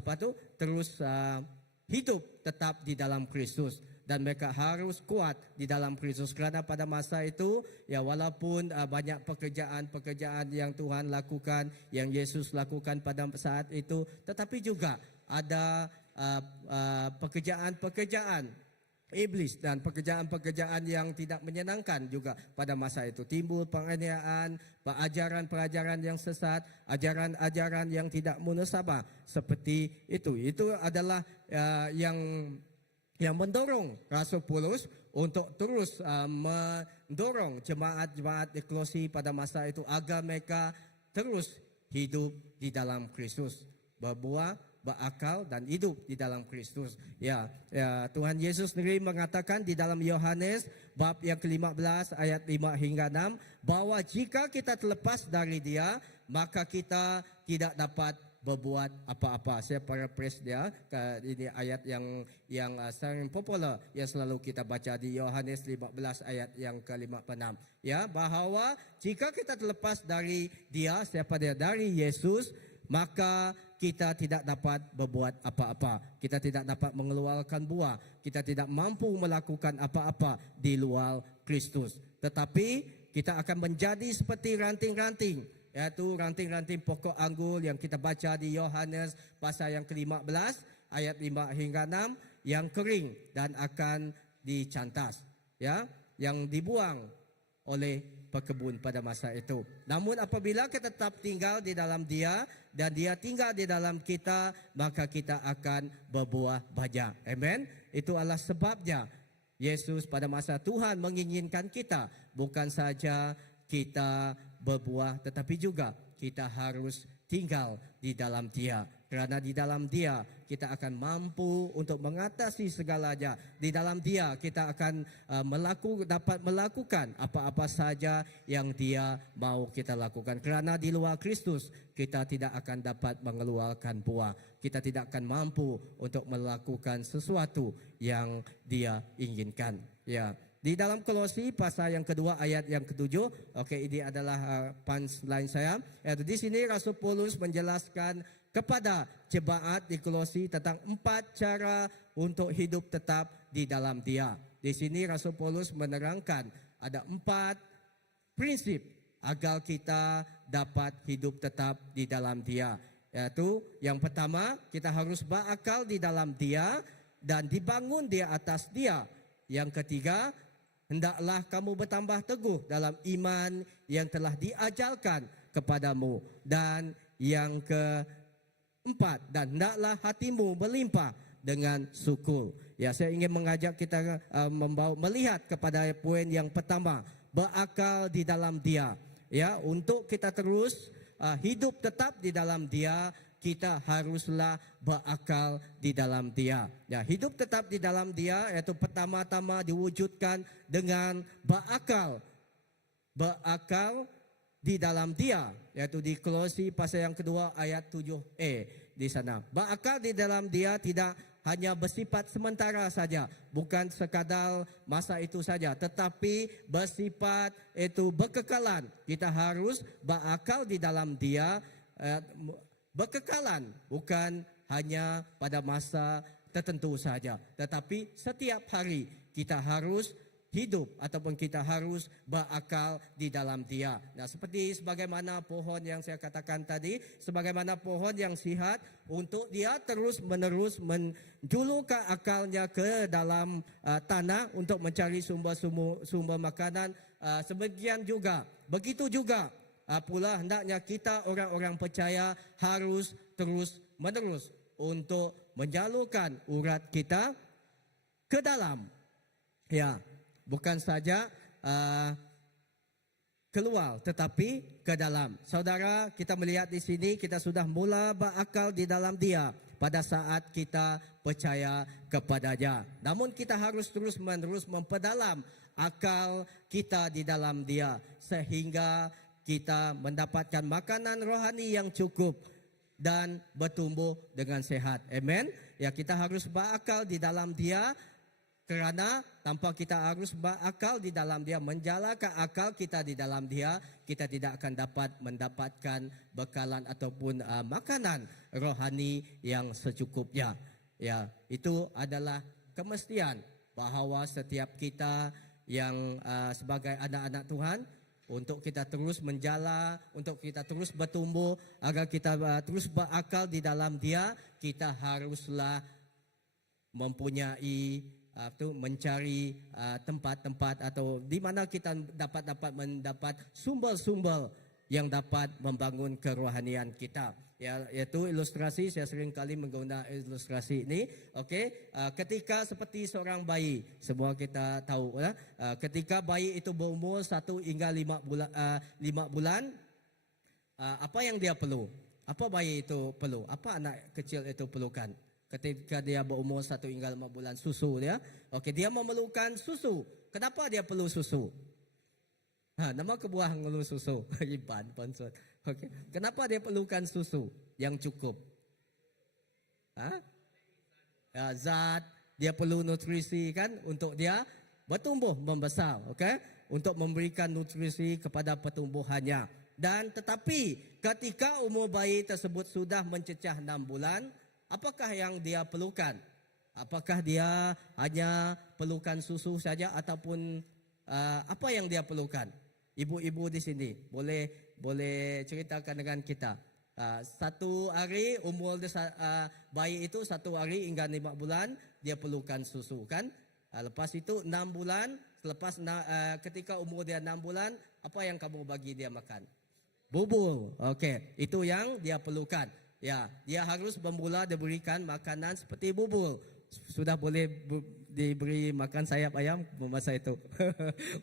hidup tetap di dalam Kristus, dan mereka harus kuat di dalam Kristus. Kerana pada masa itu ya, walaupun banyak pekerjaan yang Tuhan lakukan, yang Yesus lakukan pada saat itu, tetapi juga ada pekerjaan iblis dan pekerjaan yang tidak menyenangkan juga pada masa itu. Timbul penganiayaan, pelajaran yang sesat, ajaran yang tidak munasabah seperti itu. Itu adalah yang mendorong Rasul Paulus untuk terus mendorong jemaat-jemaat ekologi pada masa itu agar mereka terus hidup di dalam Kristus, berbuah, berakal dan hidup di dalam Kristus. Ya, Tuhan Yesus sendiri mengatakan di dalam Yohanes bab yang ke-15 ayat 5 hingga 6 bahwa jika kita terlepas dari Dia, maka kita tidak dapat berbuat apa-apa. Saya paraphrase dia, ini ayat yang sering popular yang selalu kita baca di Yohanes 15 ayat yang ke-56. Ya, bahwa jika kita terlepas dari Dia, siapa Dia? Dari Yesus, maka kita tidak dapat berbuat apa-apa. Kita tidak dapat mengeluarkan buah. Kita tidak mampu melakukan apa-apa di luar Kristus. Tetapi kita akan menjadi seperti ranting-ranting, yaitu ranting-ranting pokok anggur yang kita baca di Yohanes pasal yang ke-15 ayat 5 hingga 6 yang kering dan akan dicantas, ya, yang dibuang oleh pekebun pada masa itu. Namun apabila kita tetap tinggal di dalam Dia dan Dia tinggal di dalam kita, maka kita akan berbuah banyak. Amen. Itu adalah sebabnya Yesus pada masa Tuhan menginginkan kita bukan saja kita berbuah, tetapi juga kita harus tinggal di dalam Dia. Kerana di dalam Dia kita akan mampu untuk mengatasi segalanya. Di dalam Dia kita akan dapat melakukan apa-apa saja yang Dia mau kita lakukan. Kerana di luar Kristus kita tidak akan dapat mengeluarkan buah. Kita tidak akan mampu untuk melakukan sesuatu yang Dia inginkan. Ya. Di dalam Kolose pasal yang kedua ayat yang ke-7, ini adalah punchline saya. Di sini Rasul Paulus menjelaskan kepada jemaat di Kolose tentang 4 cara untuk hidup tetap di dalam Dia. Di sini Rasul Paulus menerangkan ada 4 prinsip agar kita dapat hidup tetap di dalam Dia. Yaitu yang pertama, kita harus berakal di dalam Dia dan dibangun di atas Dia. Yang ketiga, hendaklah kamu bertambah teguh dalam iman yang telah diajarkan kepadamu. Dan yang keempat, dan hendaklah hatimu berlimpah dengan syukur. Ya, saya ingin mengajak kita melihat kepada poin yang pertama, berakal di dalam Dia. Ya, untuk kita terus hidup tetap di dalam Dia, kita haruslah berakal di dalam Dia. Ya, hidup tetap di dalam Dia iaitu pertama-tama diwujudkan dengan berakal. Berakal di dalam Dia, yaitu di Kolose pasal yang kedua ayat 7a di sana. Berakal di dalam Dia tidak hanya bersifat sementara saja, bukan sekadar masa itu saja, tetapi bersifat itu berkekalan. Kita harus berakal di dalam Dia berkekalan, bukan hanya pada masa tertentu saja, tetapi setiap hari kita harus hidup ataupun kita harus berakal di dalam Dia. Nah, sebagaimana pohon yang saya katakan tadi, sebagaimana pohon yang sihat, untuk dia terus-menerus menjulurkan akalnya ke dalam tanah untuk mencari sumber makanan. Begitu juga pula hendaknya kita orang-orang percaya harus terus-menerus untuk menjalurkan urat kita ke dalam. Ya, bukan saja keluar, tetapi ke dalam. Saudara, kita melihat di sini kita sudah mula berakal di dalam Dia pada saat kita percaya kepadanya. Namun kita harus terus-menerus memperdalam akal kita di dalam Dia sehingga kita mendapatkan makanan rohani yang cukup dan bertumbuh dengan sehat. Amen. Ya, kita harus berakal di dalam Dia. Kerana tanpa kita harus berakal di dalam Dia, menjalankan akal kita di dalam Dia, kita tidak akan dapat mendapatkan bekalan ataupun makanan rohani yang secukupnya. Ya, itu adalah kemestian bahawa setiap kita yang sebagai anak-anak Tuhan, untuk kita terus menjala, untuk kita terus bertumbuh, agar kita terus berakal di dalam Dia, kita haruslah mempunyai mencari tempat-tempat atau di mana kita dapat mendapat sumber-sumber yang dapat membangun kerohanian kita. Ya, yaitu ilustrasi, saya sering kali menggunakan ilustrasi ini. Okey, ketika seperti seorang bayi, semua kita tahu ya, ketika bayi itu berumur 1 hingga 5 bulan, apa yang dia perlu? Apa bayi itu perlu? Apa anak kecil itu perlukan? Ketika dia berumur 1 hingga 5 bulan, susu dia. Okey, dia memerlukan susu. Kenapa dia perlu susu? Nama kebuah ngelu susu. Iban ponsot. Okey. Kenapa dia perlukan susu yang cukup? Zat, dia perlu nutrisi kan untuk dia bertumbuh membesar, okey? Untuk memberikan nutrisi kepada pertumbuhannya. Dan tetapi ketika umur bayi tersebut sudah mencecah 6 bulan, apakah yang dia perlukan? Apakah dia hanya perlukan susu saja ataupun apa yang dia perlukan? Ibu-ibu di sini boleh ceritakan dengan kita. 1 hari umur bayi itu 1 hari hingga 5 bulan dia perlukan susu kan? Lepas itu 6 bulan, selepas ketika umur dia 6 bulan, apa yang kamu bagi dia makan? Bubur. Okey, itu yang dia perlukan. Ya, dia harus bermula diberikan makanan seperti bubur. Sudah boleh diberi makan sayap ayam masa itu?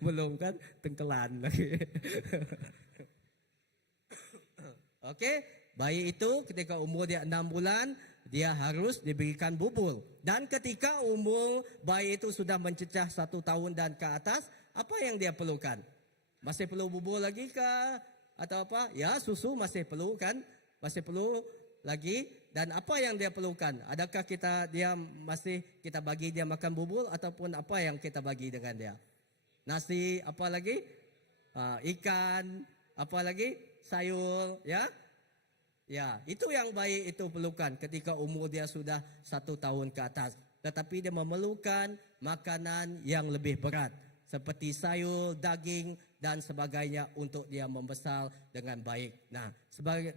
Belum kan? Tengkelan lagi. Okey, bayi itu ketika umur dia 6 bulan, dia harus diberikan bubur. Dan ketika umur bayi itu sudah mencecah 1 tahun dan ke atas, apa yang dia perlukan? Masih perlu bubur lagi ke? Atau apa? Ya, susu masih perlu kan? Masih perlu lagi. Dan apa yang dia perlukan? Adakah kita bagi dia makan bubur ataupun apa yang kita bagi dengan dia? Nasi, apa lagi? Ikan, apa lagi? Sayur, ya? Ya, itu yang bayi itu perlukan ketika umur dia sudah 1 tahun ke atas. Tetapi dia memerlukan makanan yang lebih berat seperti sayur, daging dan sebagainya untuk dia membesar dengan baik. Nah,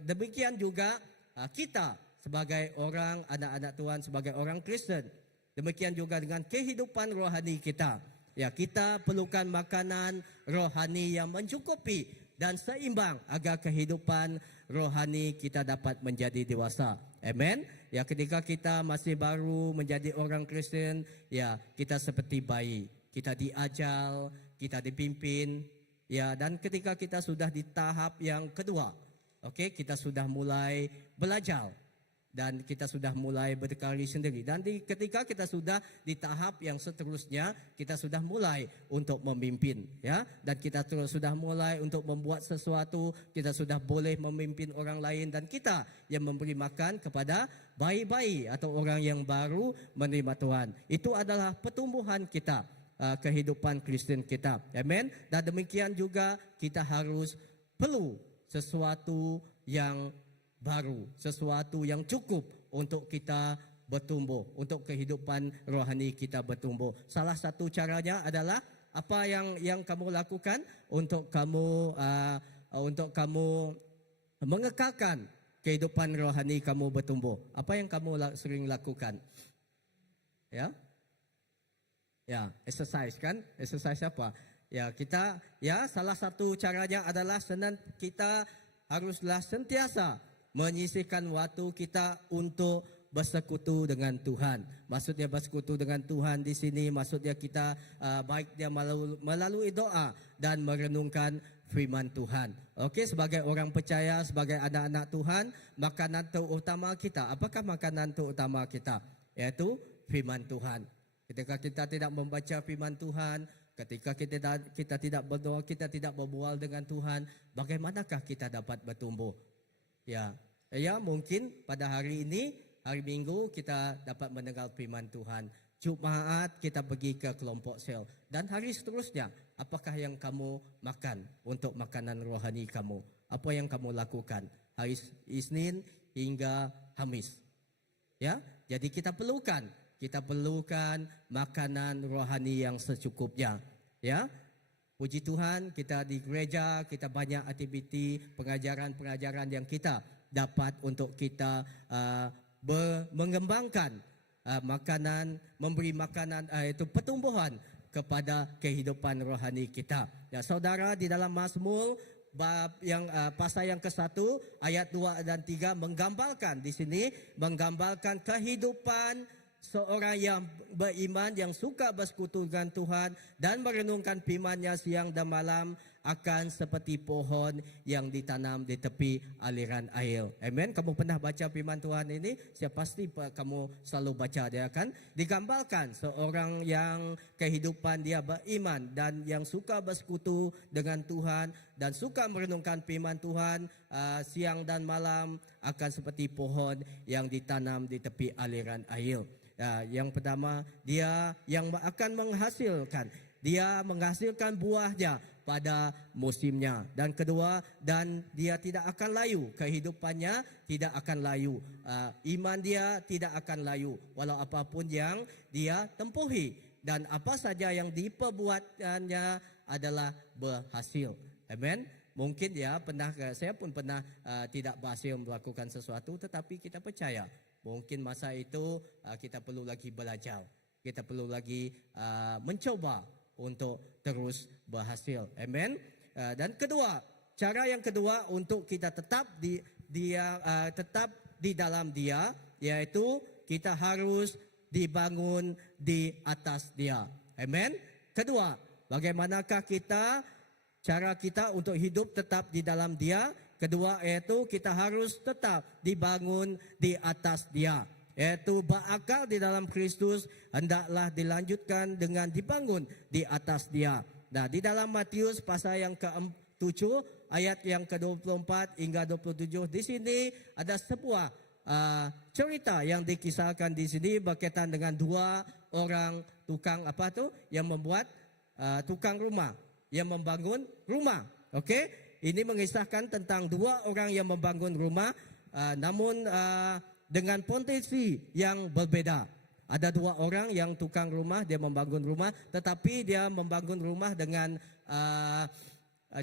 demikian juga kita sebagai orang anak-anak Tuhan, sebagai orang Kristen. Demikian juga dengan kehidupan rohani kita. Ya, kita perlukan makanan rohani yang mencukupi dan seimbang agar kehidupan rohani kita dapat menjadi dewasa. Amen. Ya, ketika kita masih baru menjadi orang Kristen, ya, kita seperti bayi. Kita diajar, kita dipimpin, ya, dan ketika kita sudah di tahap yang kedua, okey, kita sudah mulai belajar dan kita sudah mulai berdikari sendiri. Dan ketika kita sudah di tahap yang seterusnya, kita sudah mulai untuk memimpin, ya, dan kita sudah mulai untuk membuat sesuatu, kita sudah boleh memimpin orang lain dan kita yang memberi makan kepada bayi-bayi atau orang yang baru menerima Tuhan. Itu adalah pertumbuhan kita, kehidupan Kristen kita. Amen. Dan demikian juga kita harus perlu sesuatu yang baru, sesuatu yang cukup untuk kita bertumbuh, untuk kehidupan rohani kita bertumbuh. Salah satu caranya adalah apa yang kamu lakukan untuk kamu mengekalkan kehidupan rohani kamu bertumbuh. Apa yang kamu sering lakukan? Ya, exercise kan? Exercise apa? Ya, salah satu caranya adalah kita haruslah sentiasa menyisihkan waktu kita untuk bersekutu dengan Tuhan. Maksudnya bersekutu dengan Tuhan di sini, maksudnya kita baik dia melalui doa dan merenungkan firman Tuhan. Okey, sebagai orang percaya, sebagai anak-anak Tuhan, makanan terutama kita, apakah makanan terutama kita? Yaitu firman Tuhan. Ketika kita tidak membaca firman Tuhan, ketika kita tidak berdoa, kita tidak berbual dengan Tuhan, bagaimanakah kita dapat bertumbuh? Ya, mungkin pada hari ini, hari Minggu kita dapat mendengar firman Tuhan. Jumaat kita pergi ke kelompok sel. Dan hari seterusnya, apakah yang kamu makan untuk makanan rohani kamu? Apa yang kamu lakukan? Hari Isnin hingga Khamis. Ya, jadi kita perlukan makanan rohani yang secukupnya. Ya, puji Tuhan, kita di gereja, kita banyak aktiviti pengajaran-pengajaran yang kita dapat untuk kita mengembangkan makanan, memberi makanan itu pertumbuhan kepada kehidupan rohani kita. Ya, saudara, di dalam Mazmur bab yang pasal yang ke-1 ayat 2 dan 3 menggambarkan di sini menggambarkan kehidupan seorang yang beriman yang suka bersekutu dengan Tuhan dan merenungkan firman-Nya siang dan malam akan seperti pohon yang ditanam di tepi aliran air. Amen. Kamu pernah baca firman Tuhan ini? Saya pasti kamu selalu baca. Dia akan digambarkan seorang yang kehidupan dia beriman dan yang suka bersekutu dengan Tuhan dan suka merenungkan firman Tuhan siang dan malam akan seperti pohon yang ditanam di tepi aliran air. Yang pertama, dia yang akan menghasilkan. Dia menghasilkan buahnya pada musimnya. Dan kedua, dan dia tidak akan layu. Kehidupannya tidak akan layu. Iman dia tidak akan layu. Walau apapun yang dia tempuhi. Dan apa saja yang diperbuatnya adalah berhasil. Amen. Mungkin saya pun pernah tidak berhasil melakukan sesuatu, tetapi kita percaya. Mungkin masa itu kita perlu lagi belajar. Kita perlu lagi mencoba untuk terus berhasil. Amen. Dan kedua, cara yang kedua untuk kita tetap tetap di dalam Dia, yaitu kita harus dibangun di atas Dia. Amen. Kedua, bagaimanakah cara kita untuk hidup tetap di dalam Dia? Kedua, yaitu kita harus tetap dibangun di atas Dia. Yaitu berakal di dalam Kristus hendaklah dilanjutkan dengan dibangun di atas Dia. Nah, di dalam Matius pasal yang ke-7 ayat yang ke-24 hingga 27 di sini ada sebuah cerita yang dikisahkan di sini berkaitan dengan dua orang tukang yang membuat tukang rumah, yang membangun rumah. Okey, ini mengisahkan tentang dua orang yang membangun rumah, namun dengan potensi yang berbeda. Ada dua orang yang tukang rumah, dia membangun rumah, tetapi dia membangun rumah dengan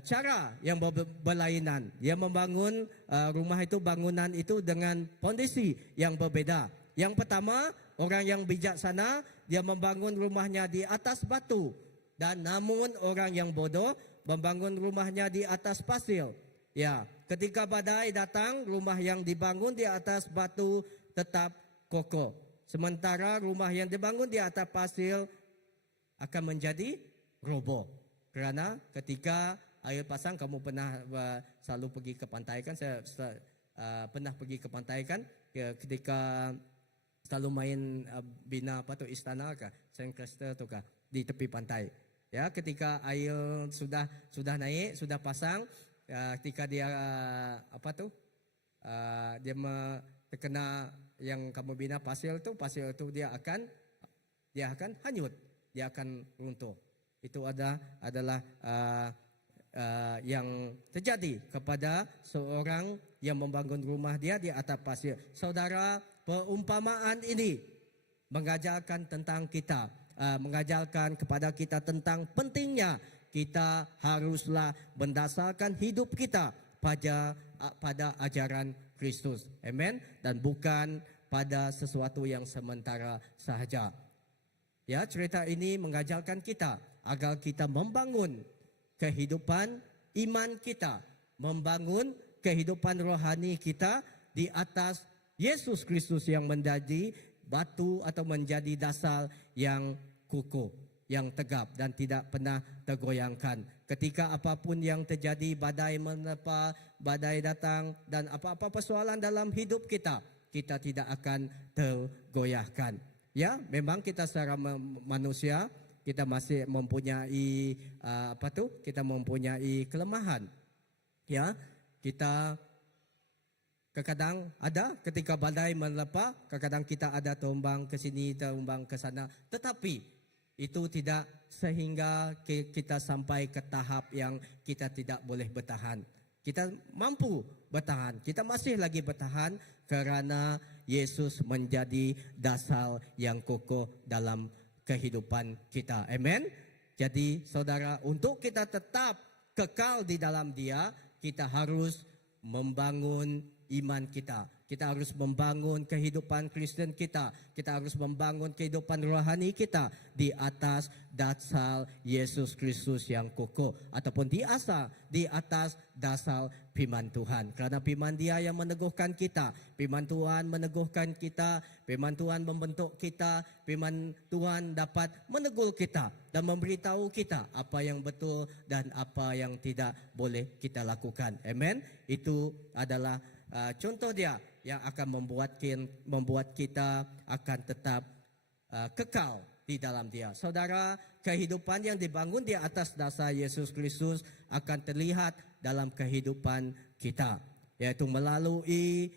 cara yang berlainan. Dia membangun rumah itu, bangunan itu dengan kondisi yang berbeda. Yang pertama, orang yang bijaksana, dia membangun rumahnya di atas batu. Dan namun orang yang bodoh membangun rumahnya di atas pasir. Ya, ketika badai datang, rumah yang dibangun di atas batu tetap kokoh. Sementara rumah yang dibangun di atas pasir akan menjadi roboh. Kerana ketika air pasang, kamu pernah selalu pergi ke pantai kan? Saya pernah pergi ke pantai kan? Ketika selalu main bina istana kah? Sandcastle tu kah? Di tepi pantai. Ya, ketika air sudah naik, sudah pasang, ketika dia dia terkena yang kamu bina pasir itu dia akan hanyut, dia akan runtuh. Itu adalah yang terjadi kepada seorang yang membangun rumah dia di atas pasir. Saudara, perumpamaan ini mengajarkan tentang kita, mengajarkan kepada kita tentang pentingnya kita haruslah mendasarkan hidup kita pada ajaran Kristus. Amen. Dan bukan pada sesuatu yang sementara sahaja. Ya, cerita ini mengajarkan kita agar kita membangun kehidupan iman kita, membangun kehidupan rohani kita di atas Yesus Kristus yang menjadi batu atau menjadi dasar yang kukuh, yang tegap dan tidak pernah tergoyangkan. Ketika apapun yang terjadi, badai menerpa, badai datang dan apa-apa persoalan dalam hidup kita, kita tidak akan tergoyahkan. Ya, memang kita secara manusia kita masih mempunyai kita mempunyai kelemahan. Ya, kita kadang ada ketika badai menerpa, kadang kita ada terumbang ke sini, terumbang ke sana, tetapi itu tidak sehingga kita sampai ke tahap yang kita tidak boleh bertahan. Kita mampu bertahan. Kita masih lagi bertahan kerana Yesus menjadi dasar yang kokoh dalam kehidupan kita. Amen. Jadi saudara, untuk kita tetap kekal di dalam Dia, kita harus membangun iman kita. Kita harus membangun kehidupan Kristen kita. Kita harus membangun kehidupan rohani kita di atas dasar Yesus Kristus yang kokoh. Ataupun di atas dasar firman Tuhan. Kerana firman Dia yang meneguhkan kita. Firman Tuhan meneguhkan kita. Firman Tuhan membentuk kita. Firman Tuhan dapat menegur kita. Dan memberitahu kita apa yang betul dan apa yang tidak boleh kita lakukan. Amen. Itu adalah contoh dia yang akan membuat kita akan tetap kekal di dalam Dia. Saudara, kehidupan yang dibangun di atas dasar Yesus Kristus akan terlihat dalam kehidupan kita, yaitu melaluinya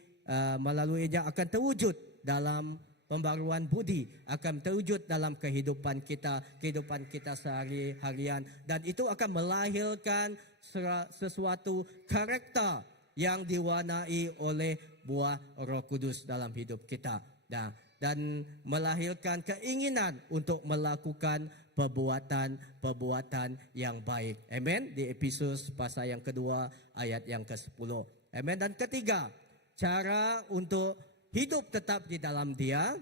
akan terwujud dalam pembaruan budi, akan terwujud dalam kehidupan kita sehari-harian, dan itu akan melahirkan sesuatu karakter yang diwarnai oleh buah Roh Kudus dalam hidup kita, dan melahirkan keinginan untuk melakukan perbuatan yang baik. Amen. Di Efesus pasal yang kedua ayat yang ke-10. Amen. Dan ketiga, cara untuk hidup tetap di dalam Dia.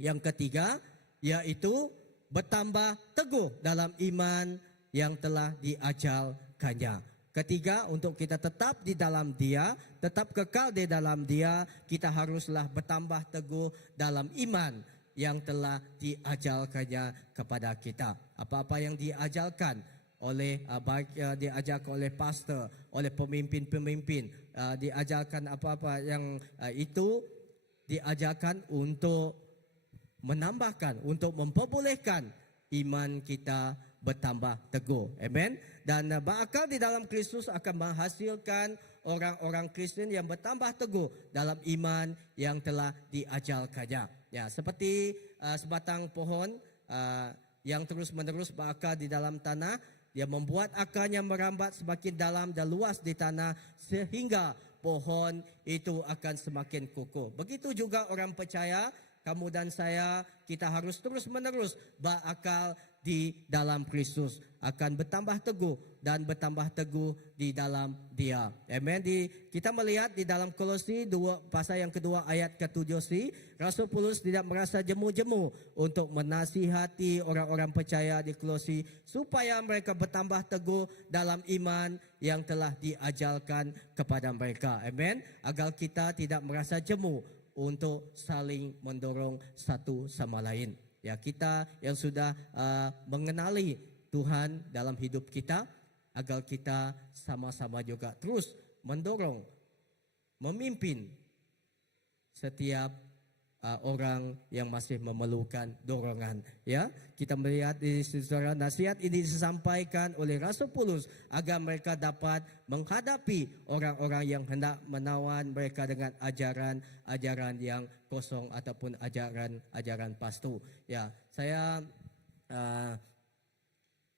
Yang ketiga, yaitu bertambah teguh dalam iman yang telah diajarkannya. Ketiga, untuk kita tetap di dalam Dia, tetap kekal di dalam Dia, kita haruslah bertambah teguh dalam iman yang telah diajarkannya kepada kita. Apa-apa yang diajarkan oleh diajarkan oleh pastor, oleh pemimpin-pemimpin, diajarkan apa-apa yang itu diajarkan untuk menambahkan, untuk memperbolehkan iman kita bertambah teguh. Amen. Dan berakal di dalam Kristus akan menghasilkan orang-orang Kristen yang bertambah teguh dalam iman yang telah diajarkannya. Ya, seperti sebatang pohon yang terus-menerus berakar di dalam tanah, dia membuat akarnya merambat semakin dalam dan luas di tanah sehingga pohon itu akan semakin kokoh. Begitu juga orang percaya, kamu dan saya, kita harus terus-menerus berakal di dalam Kristus, akan bertambah teguh dan bertambah teguh di dalam Dia. Amen. Kita melihat di dalam Kolose 2 pasal yang kedua ayat ke-7, Rasul Paulus tidak merasa jemu-jemu untuk menasihati orang-orang percaya di Kolose supaya mereka bertambah teguh dalam iman yang telah diajarkan kepada mereka. Amen. Agar kita tidak merasa jemu untuk saling mendorong satu sama lain. Ya, kita yang sudah mengenali Tuhan dalam hidup kita, agar kita sama-sama juga terus mendorong, memimpin setiap orang yang masih memerlukan dorongan. Ya, kita melihat di saudara, nasihat ini disampaikan oleh Rasul Paulus agar mereka dapat menghadapi orang-orang yang hendak menawan mereka dengan ajaran yang kosong ataupun ajaran palsu. Ya, saya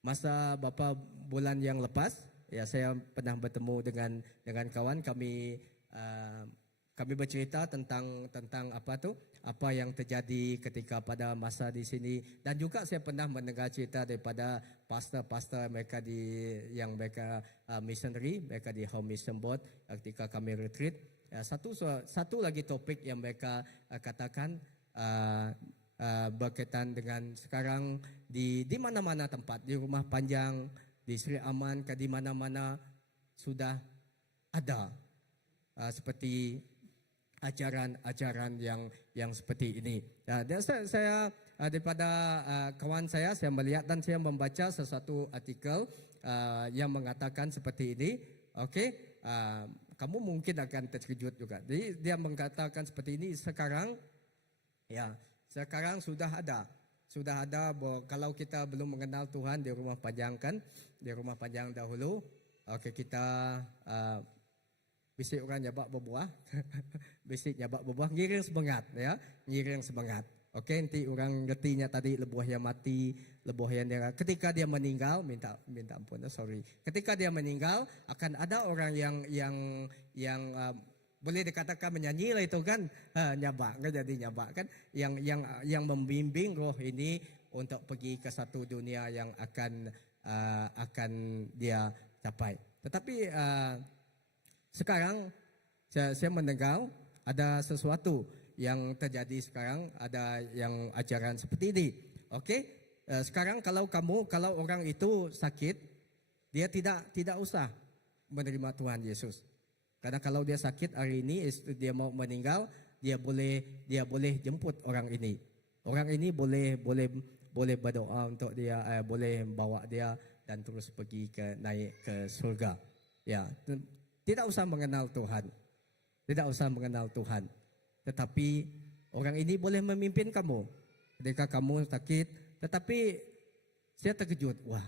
masa beberapa bulan yang lepas, ya, saya pernah bertemu dengan kawan kami. Kami bercerita tentang apa yang terjadi ketika pada masa di sini, dan juga saya pernah mendengar cerita daripada pastor-pastor mereka yang mereka missionary, mereka di Home Mission Board ketika kami retreat. Satu lagi topik yang mereka katakan berkaitan dengan sekarang di mana-mana tempat, di rumah panjang, di Sri Aman, di mana-mana sudah ada seperti ajaran-ajaran yang seperti ini. Dan saya daripada kawan saya melihat dan saya membaca sesuatu artikel yang mengatakan seperti ini. Okey, kamu mungkin akan terkejut juga. Jadi dia mengatakan seperti ini, sekarang sudah ada bahwa kalau kita belum mengenal Tuhan di rumah panjang dahulu, okey, kita bisik orang nyabak berbuah, ngiring semangat, ya, ngiring semangat. Okey, nanti orang ngertinya tadi lebuh yang mati, lebuh yang dia, ketika dia meninggal, minta ampun, sorry. Ketika dia meninggal, akan ada orang yang boleh dikatakan menyanyi lah itu kan, nyabak, jadi nyabak kan, yang membimbing roh ini untuk pergi ke satu dunia yang akan dia capai. Tetapi sekarang saya mendengar ada sesuatu yang terjadi sekarang, ada yang ajaran seperti ini. Okey, sekarang kalau orang itu sakit, dia tidak usah menerima Tuhan Yesus. Karena kalau dia sakit hari ini, dia mau meninggal, dia boleh jemput orang ini. Orang ini boleh berdoa untuk dia, boleh bawa dia dan terus pergi naik ke surga. Ya, tidak usah mengenal Tuhan. Tidak usah mengenal Tuhan. Tetapi orang ini boleh memimpin kamu ketika kamu sakit. Tetapi saya terkejut. Wah,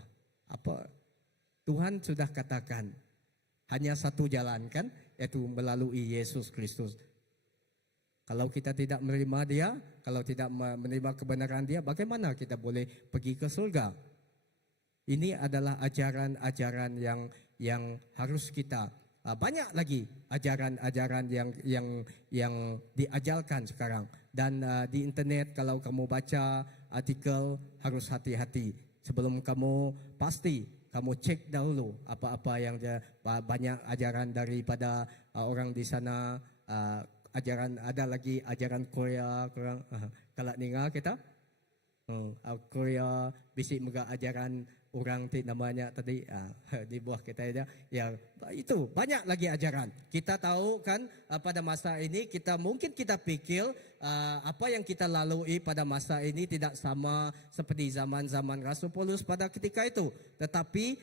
apa Tuhan sudah katakan hanya satu jalan kan, yaitu melalui Yesus Kristus. Kalau kita tidak menerima dia, kalau tidak menerima kebenaran dia, bagaimana kita boleh pergi ke surga? Ini adalah ajaran-ajaran yang harus kita, banyak lagi ajaran-ajaran yang diajarkan sekarang. Dan di internet kalau kamu baca artikel, harus hati-hati. Sebelum kamu kamu cek dahulu apa-apa yang banyak ajaran daripada orang di sana. Ada lagi ajaran Korea, kalau dengar kita Korea bisik mega ajaran orang namanya tadi di bawah kita ya, itu banyak lagi ajaran. Kita tahu kan pada masa ini mungkin kita pikir apa yang kita lalui pada masa ini tidak sama seperti zaman-zaman Rasul Paulus pada ketika itu. Tetapi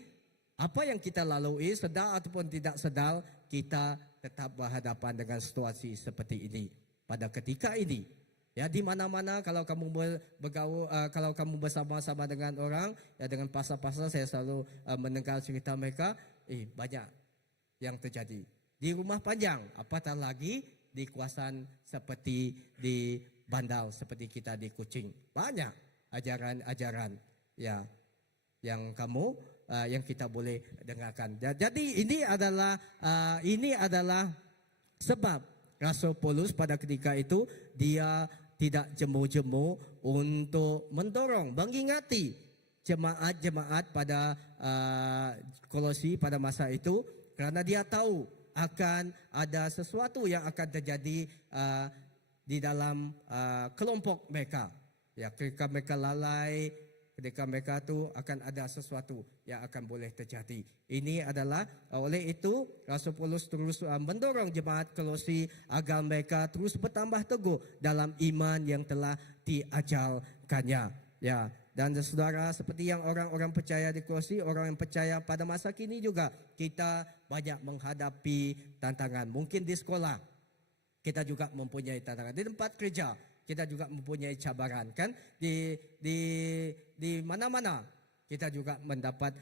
apa yang kita lalui, sedar ataupun tidak sedar, kita tetap berhadapan dengan situasi seperti ini pada ketika ini. Ya, di mana-mana kalau kamu bergaul, kalau kamu bersama-sama dengan orang, ya dengan pasal-pasal saya selalu mendengar cerita mereka, banyak yang terjadi. Di rumah panjang, apatah lagi di kawasan seperti di bandar, seperti kita di Kuching. Banyak ajaran-ajaran ya yang yang kita boleh dengarkan. Jadi ini adalah sebab Rasul Paulus pada ketika itu dia tidak jemu-jemu untuk mendorong, mengingati jemaat-jemaat pada Kolosi pada masa itu, kerana dia tahu akan ada sesuatu yang akan terjadi di dalam kelompok mereka. Ya, ketika mereka lalai, ketika mereka itu akan ada sesuatu yang akan boleh terjadi. Ini adalah oleh itu Rasul Paulus terus mendorong jemaat Kolosi agar mereka terus bertambah teguh dalam iman yang telah diajarkannya. Ya, dan saudara, seperti yang orang-orang percaya di Kolosi, orang yang percaya pada masa kini juga, kita banyak menghadapi tantangan. Mungkin di sekolah kita juga mempunyai tantangan, di tempat kerja kita juga mempunyai cabaran kan, di mana-mana kita juga mendapat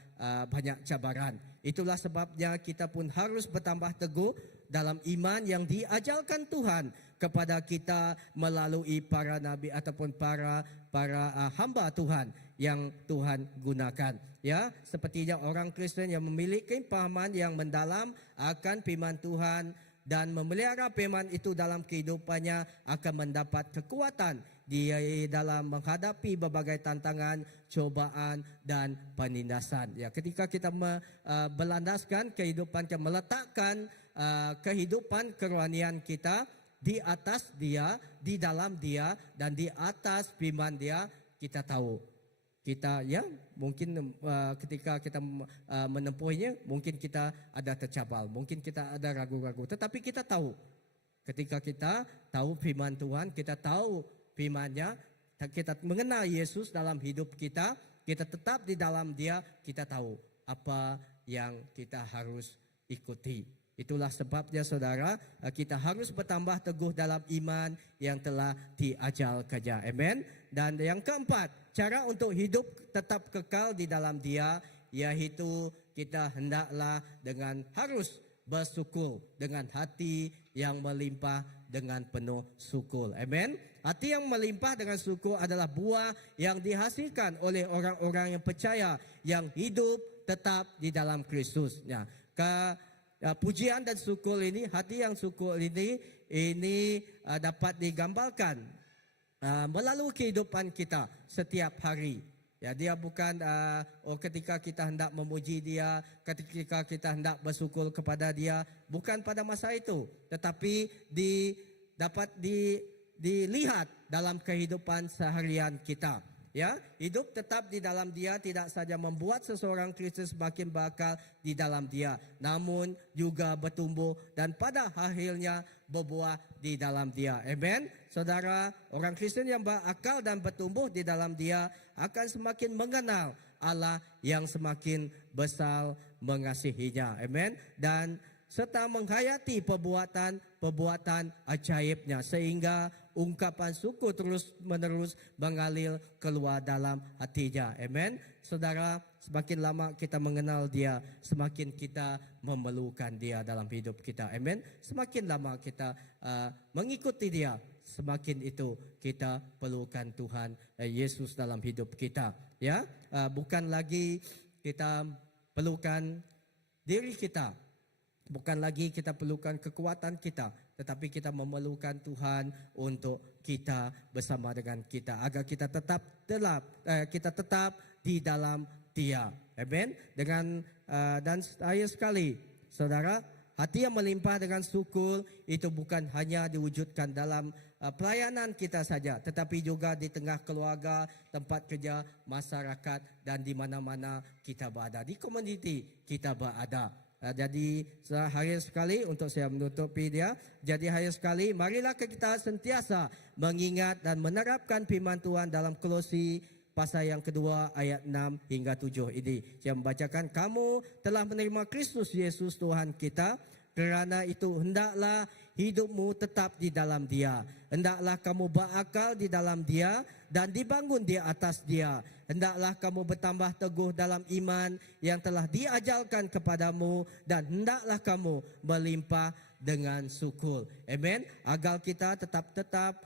banyak cabaran. Itulah sebabnya kita pun harus bertambah teguh dalam iman yang diajarkan Tuhan kepada kita melalui para nabi ataupun para hamba Tuhan yang Tuhan gunakan. Ya, sepertinya orang Kristen yang memiliki pemahaman yang mendalam akan firman Tuhan dan memelihara firman itu dalam kehidupannya akan mendapat kekuatan di dalam menghadapi berbagai tantangan, cobaan dan penindasan. Ya, ketika kita berlandaskan kehidupan, kita meletakkan kehidupan kerohanian kita di atas Dia, di dalam Dia dan di atas firman Dia, kita tahu kita ya mungkin ketika kita menempuhnya mungkin kita ada tercabar, mungkin kita ada ragu-ragu, tetapi kita tahu ketika kita tahu firman Tuhan, kita tahu firman-Nya, kita mengenal Yesus dalam hidup kita, kita tetap di dalam Dia, kita tahu apa yang kita harus ikuti. Itulah sebabnya saudara, kita harus bertambah teguh dalam iman yang telah diajarkannya. Amen. Dan yang keempat, cara untuk hidup tetap kekal di dalam Dia, yaitu kita hendaklah harus bersyukur dengan hati yang melimpah dengan penuh syukur. Amen. Hati yang melimpah dengan syukur adalah buah yang dihasilkan oleh orang-orang yang percaya, yang hidup tetap di dalam Kristus. Ya, pujian dan syukur ini, hati yang syukur ini dapat digambarkan melalui kehidupan kita setiap hari. Ya, dia bukan ketika kita hendak memuji Dia, ketika kita hendak bersyukur kepada Dia, bukan pada masa itu, tetapi dapat dilihat dalam kehidupan seharian kita. Ya, hidup tetap di dalam Dia tidak saja membuat seseorang Kristen semakin bakal di dalam Dia, namun juga bertumbuh dan pada akhirnya berbuah di dalam Dia. Amen. Saudara, orang Kristen yang berakal dan bertumbuh di dalam Dia akan semakin mengenal Allah yang semakin besar mengasihinya. Amen. Dan serta menghayati perbuatan ajaibnya sehingga ungkapan syukur terus menerus mengalir keluar dalam hatinya. Amen. Saudara, semakin lama kita mengenal Dia, semakin kita memerlukan Dia dalam hidup kita. Amen. Semakin lama kita mengikuti Dia, semakin itu kita perlukan Tuhan Yesus dalam hidup kita. Ya, bukan lagi kita perlukan diri kita. Bukan lagi kita perlukan kekuatan kita, tetapi kita memerlukan Tuhan untuk kita bersama dengan kita agar kita tetap di dalam Dia. Amen. Dan saya sekali, saudara, hati yang melimpah dengan syukur itu bukan hanya diwujudkan dalam pelayanan kita saja, tetapi juga di tengah keluarga, tempat kerja, masyarakat dan di mana-mana kita berada, di komuniti kita berada. Jadi hari sekali untuk saya menutupi dia. Jadi hari sekali marilah kita sentiasa mengingat dan menerapkan firman Tuhan dalam Kolose pasal yang kedua ayat 6 hingga 7 ini. Saya membacakan, kamu telah menerima Kristus Yesus Tuhan kita. Kerana itu hendaklah hidupmu tetap di dalam Dia. Hendaklah kamu berakal di dalam Dia dan dibangun di atas Dia. Hendaklah kamu bertambah teguh dalam iman yang telah diajarkan kepadamu dan hendaklah kamu melimpah dengan syukur. Amen. Agar kita tetap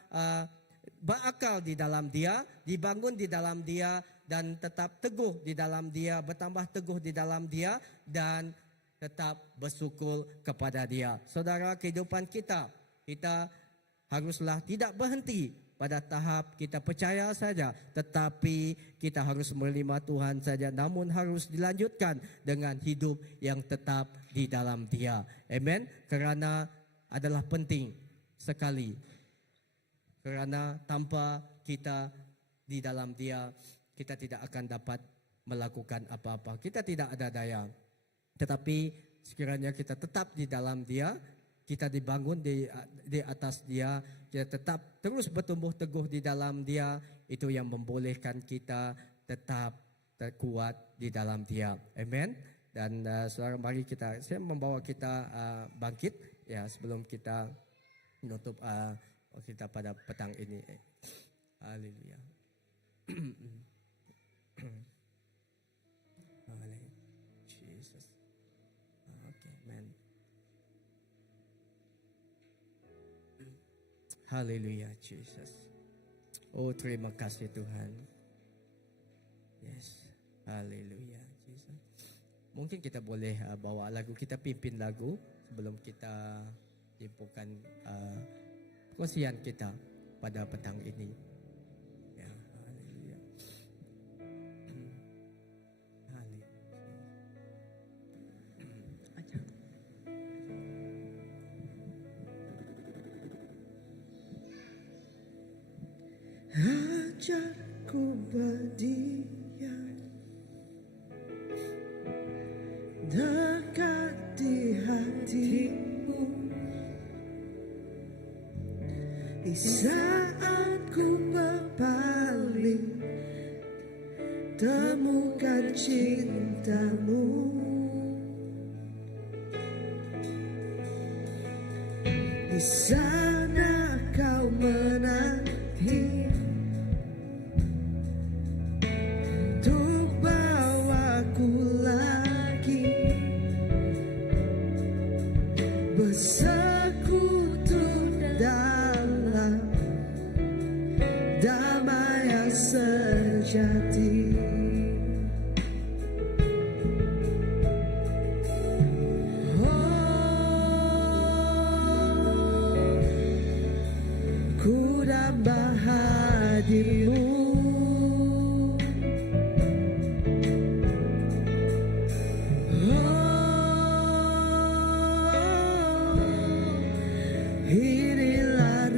berakal di dalam Dia, dibangun di dalam Dia dan tetap teguh di dalam Dia, bertambah teguh di dalam Dia dan tetap bersyukur kepada Dia. Saudara, kehidupan kita haruslah tidak berhenti pada tahap kita percaya saja, tetapi kita harus menerima Tuhan saja, namun harus dilanjutkan dengan hidup yang tetap di dalam Dia. Amen. Kerana adalah penting sekali. Kerana tanpa kita di dalam Dia, kita tidak akan dapat melakukan apa-apa. Kita tidak ada daya. Tetapi sekiranya kita tetap di dalam Dia, kita dibangun di atas Dia, kita tetap terus bertumbuh teguh di dalam Dia, itu yang membolehkan kita tetap terkuat di dalam Dia. Amen. Dan saudara, mari saya membawa kita bangkit ya sebelum kita menutup kita pada petang ini. Haleluya. Jesus. Okay, amen. Haleluya, Jesus. Oh, terima kasih Tuhan. Yes. Haleluya, Jesus. Mungkin kita boleh bawa lagu, kita pimpin lagu sebelum kita timpukan perkongsian kita pada petang ini. Ya, haleluya. Ajarku berdiam dekat di hatimu di saat ku berpaling, temukan cintamu di sana kau menanti. Bersekutu dalam damai yang sejati. Ku dambah hadirmu, inilah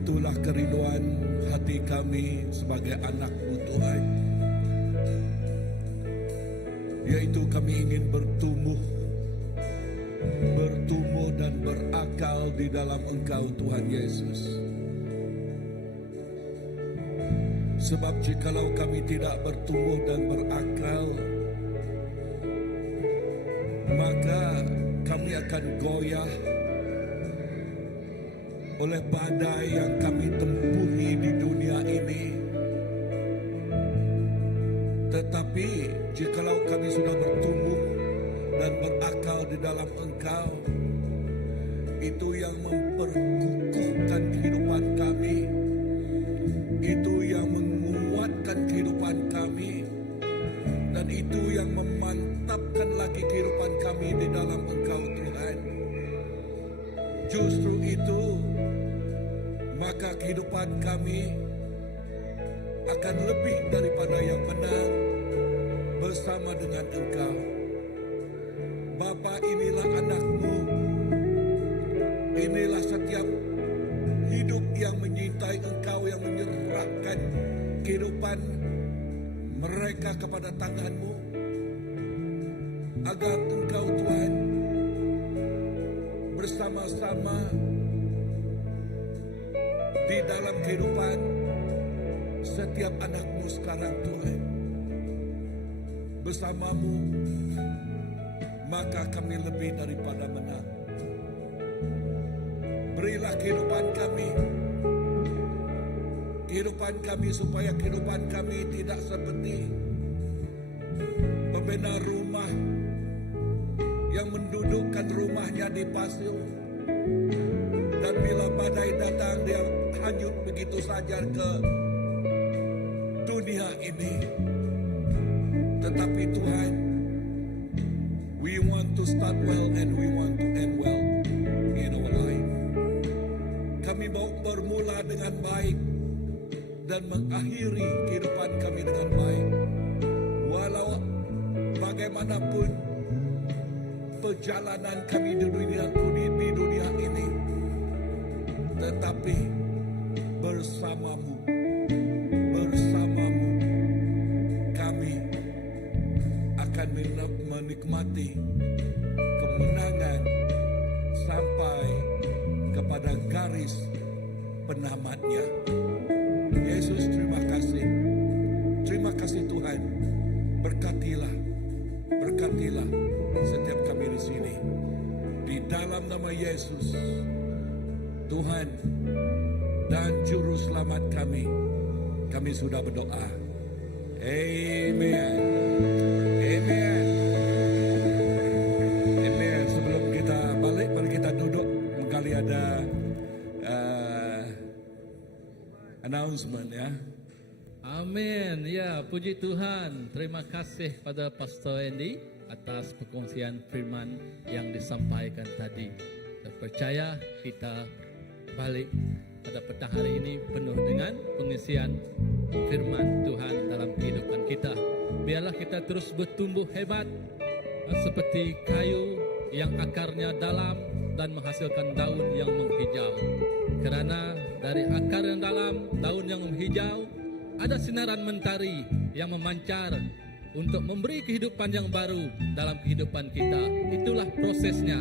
itulah kerinduan hati kami sebagai anak-Mu Tuhan, yaitu kami ingin bertumbuh dan berakal di dalam Engkau Tuhan Yesus. Sebab jikalau kami tidak bertumbuh dan berakal, maka kami akan goyah oleh badai yang kami tempuhi di dunia ini. Tetapi jikalau kami sudah bertumbuh dan berakal di dalam Engkau, itu yang memperkukuhkan kehidupan kami, itu yang menguatkan kehidupan kami, dan itu yang memantapkan lagi kehidupan kami di dalam Engkau Tuhan. Justru itu, maka kehidupan kami akan lebih daripada yang menang bersama dengan Engkau. Bapa, inilah anak-Mu, inilah setiap hidup yang menyintai Engkau, yang menyerahkan kehidupan mereka kepada tangan-Mu, agar Engkau Tuhan bersama-sama di dalam kehidupan setiap anak-Mu sekarang Tuhan. Bersama-Mu, maka kami lebih daripada menang. Berilah kehidupan kami supaya kehidupan kami tidak seperti pembina rumah yang mendudukkan rumahnya di pasir, dan bila badai datang dia hanyut begitu saja ke dunia ini. Tetapi Tuhan, we want to start well and we want to end well in our life. Kami mau bermula dengan baik dan mengakhiri kehidupan kami dengan baik. Walau bagaimanapun perjalanan kami di dunia ini, tetapi bersama-Mu kami akan menikmati kemenangan sampai kepada garis penamatnya. Yesus, terima kasih. Terima kasih Tuhan. Berkatilah setiap kami di sini. Di dalam nama Yesus, Tuhan dan Juru Selamat kami sudah berdoa. Amen. Amen. Amen. Sebelum kita balik, mari kita duduk. Kali ada announcement ya. Amin. Ya, puji Tuhan. Terima kasih pada Pastor Andy atas perkongsian firman yang disampaikan tadi. Saya percaya kita balik pada petang hari ini penuh dengan pengisian firman Tuhan dalam kehidupan kita. Biarlah kita terus bertumbuh hebat seperti kayu yang akarnya dalam dan menghasilkan daun yang menghijau. Kerana dari akar yang dalam, daun yang menghijau, ada sinaran mentari yang memancar untuk memberi kehidupan yang baru dalam kehidupan kita. Itulah prosesnya.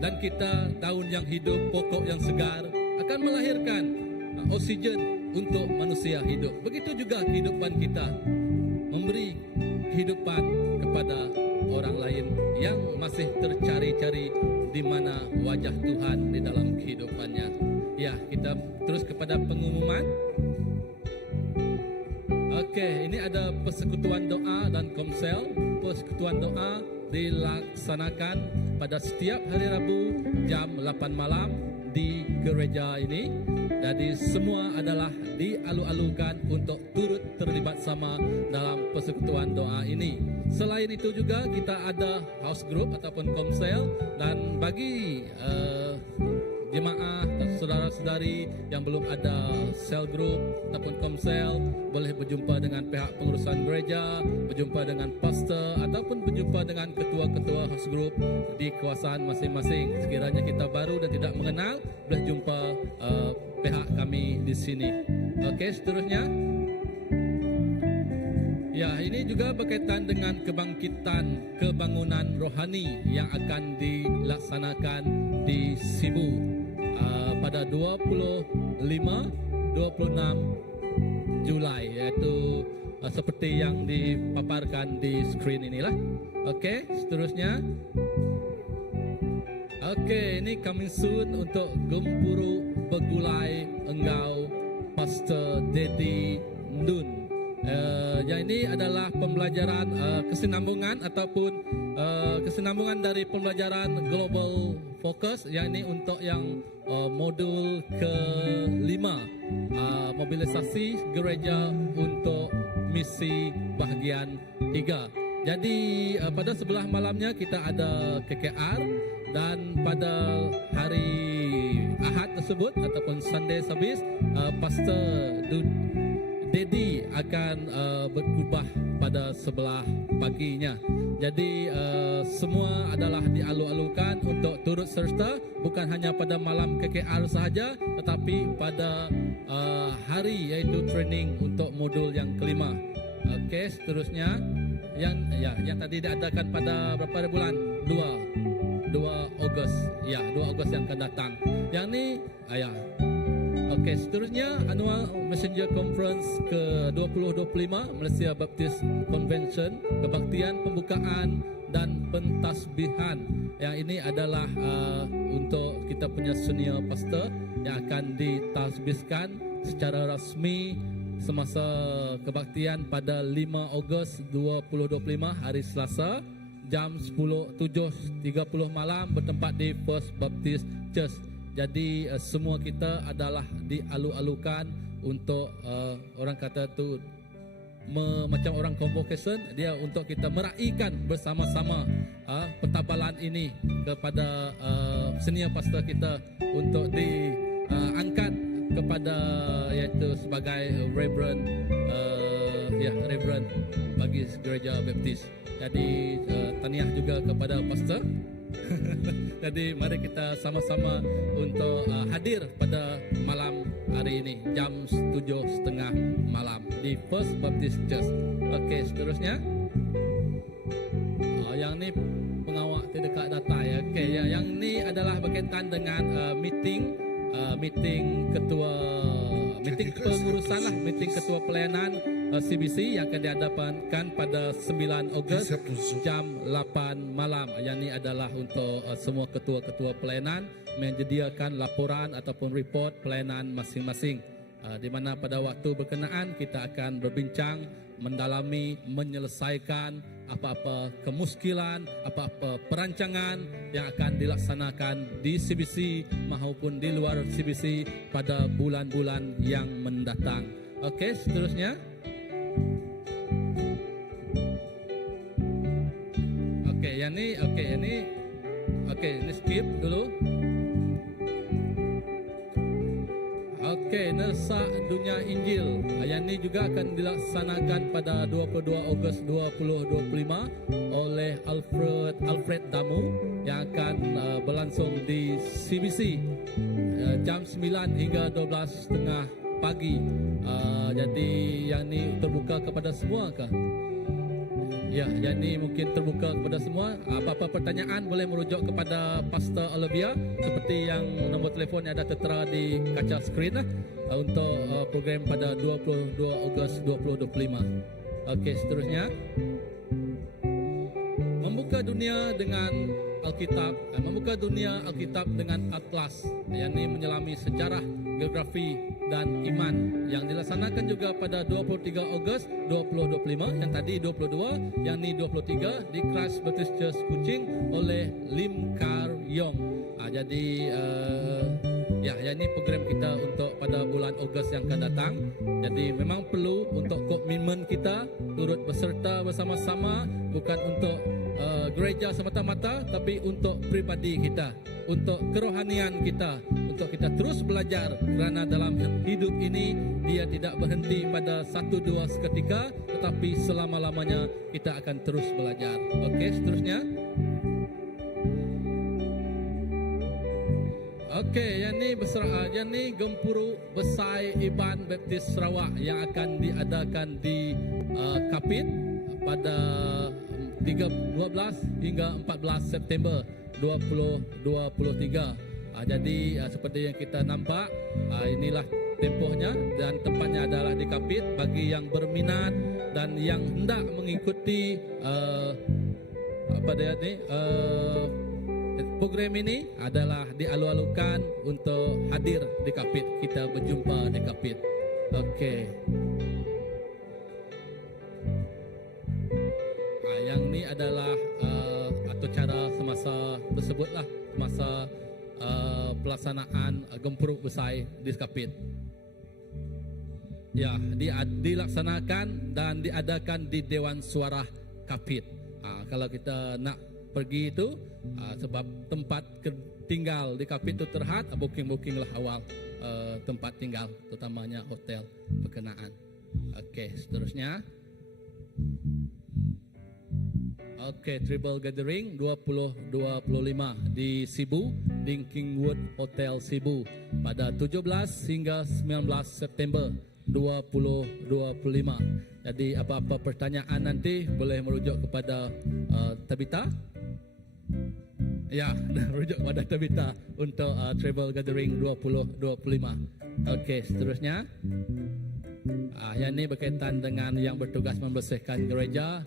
Dan kita, daun yang hidup, pokok yang segar, akan melahirkan oksigen untuk manusia hidup. Begitu juga kehidupan kita, memberi kehidupan kepada orang lain yang masih tercari-cari di mana wajah Tuhan di dalam kehidupannya. Ya, kita terus kepada pengumuman. Okey, ini ada persekutuan doa dan komsel. Persekutuan doa dilaksanakan pada setiap hari Rabu jam 8 malam di gereja ini. Jadi semua adalah dialu-alukan untuk turut terlibat sama dalam persekutuan doa ini. Selain itu juga kita ada house group ataupun komsel, dan bagi jemaah dan saudara-saudari yang belum ada cell group ataupun komsel, boleh berjumpa dengan pihak pengurusan gereja, berjumpa dengan pastor ataupun berjumpa dengan ketua-ketua house group di kawasan masing-masing. Sekiranya kita baru dan tidak mengenal, boleh jumpa di sini. Okey, seterusnya. Ya, ini juga berkaitan dengan kebangkitan kebangunan rohani yang akan dilaksanakan di Sibu pada 25-26 Julai, iaitu seperti yang dipaparkan di skrin inilah. Okey, seterusnya. Okey, ini coming soon untuk Gempuru Begulai Enggau Pastor Dedi Ndun. Yang ini adalah pembelajaran kesinambungan ataupun kesinambungan dari pembelajaran Global Focus. Yang ini untuk yang modul ke-5, mobilisasi gereja untuk misi bahagian 3. Jadi pada sebelah malamnya kita ada KKR, dan pada hari Ahad tersebut ataupun Sunday service, Pastor Dedi akan berkhutbah pada sebelah paginya. Jadi semua adalah dialu-alukan untuk turut serta, bukan hanya pada malam KKR sahaja, tetapi pada hari iaitu training untuk modul yang kelima. Okey, seterusnya yang tadi diadakan pada berapa bulan? 2 Ogos. Ya, 2 Ogos yang akan datang. Yang ni Okey, seterusnya Annual Messenger Conference ke-2025 Malaysia Baptist Convention, kebaktian pembukaan dan pentasbihan. Yang ini adalah untuk kita punya senior pastor yang akan ditasbihkan secara rasmi semasa kebaktian pada 5 Ogos 2025 hari Selasa jam 7.30 malam bertempat di First Baptist Church. Jadi semua kita adalah dialu-alukan untuk orang kata tu macam orang convocation dia, untuk kita meraihkan bersama-sama pentabalan ini kepada senior pastor kita untuk diangkat kepada iaitu sebagai Reverend Reverend bagi gereja Baptis. Jadi tahniah juga kepada pastor. Jadi mari kita sama-sama untuk hadir pada malam hari ini jam 7.30 malam di First Baptist Church. Okey, seterusnya yang ni pengawal dekat data ya. Okey, yang ni adalah berkaitan dengan meeting pengurusan lah, meeting ketua pelayanan CBC yang akan diadakan pada 9 Ogos jam 8 malam. Yang ini adalah untuk semua ketua-ketua pelayanan menyediakan laporan ataupun report pelayanan masing-masing, di mana pada waktu berkenaan kita akan berbincang, mendalami, menyelesaikan apa-apa kemuskilan, apa-apa perancangan yang akan dilaksanakan di CBC maupun di luar CBC pada bulan-bulan yang mendatang. Okey, seterusnya. Ini skip dulu. Okey, Nersa Dunia Injil. Yang ini juga akan dilaksanakan pada 22 Ogos 2025 oleh Alfred Damu yang akan berlangsung di CBC jam 9 hingga 12.30 pagi. Jadi yang ini terbuka kepada semua ke? Ya, yang ini mungkin terbuka kepada semua. Apa-apa pertanyaan boleh merujuk kepada Pastor Olivia seperti yang nombor telefon yang ada tertera di kaca skrin untuk program pada 22 Ogos 2025. Okey, seterusnya. Membuka dunia dengan Alkitab dengan atlas. Yang ini menyelami sejarah, geografi dan iman yang dilaksanakan juga pada 23 Ogos 2025, yang tadi 22, yang ni 23 di Christ Baptist Church Kuching oleh Lim Kar Yong. Jadi yang ini program kita untuk pada bulan Ogos yang akan datang. Jadi memang perlu untuk komitmen kita turut berserta bersama-sama, bukan untuk gereja semata-mata, tapi untuk pribadi kita, untuk kerohanian kita, untuk kita terus belajar, kerana dalam hidup ini dia tidak berhenti pada 1-2 seketika, tetapi selama-lamanya kita akan terus belajar. Okey, seterusnya. Okey, yang ni Gempuru Besai Iban Baptis Sarawak yang akan diadakan di Kapit pada 12 hingga 14 September 2023. Jadi seperti yang kita nampak, inilah tempohnya dan tempatnya adalah di Kapit. Bagi yang berminat dan yang hendak mengikuti program ini adalah dialu-alukan untuk hadir di Kapit. Kita berjumpa di Kapit. Okey. Yang ni adalah atau cara semasa tersebutlah masa pelaksanaan Gempuruk Besai di Kapit. Ya, dilaksanakan dan diadakan di Dewan Suara Kapit. Kalau kita nak pergi itu sebab tempat tinggal di Kapit itu terhad, booking-bookinglah awal tempat tinggal, terutamanya hotel berkenaan. Okey, seterusnya. Okey, Tribal Gathering 2025 di Cebu, di Kingwood Hotel Cebu pada 17 hingga 19 September 2025. Jadi apa-apa pertanyaan nanti boleh merujuk kepada Tabita. Ya, merujuk kepada Tabita untuk Tribal Gathering 2025. Okey, seterusnya. Yang ini berkaitan dengan yang bertugas membersihkan gereja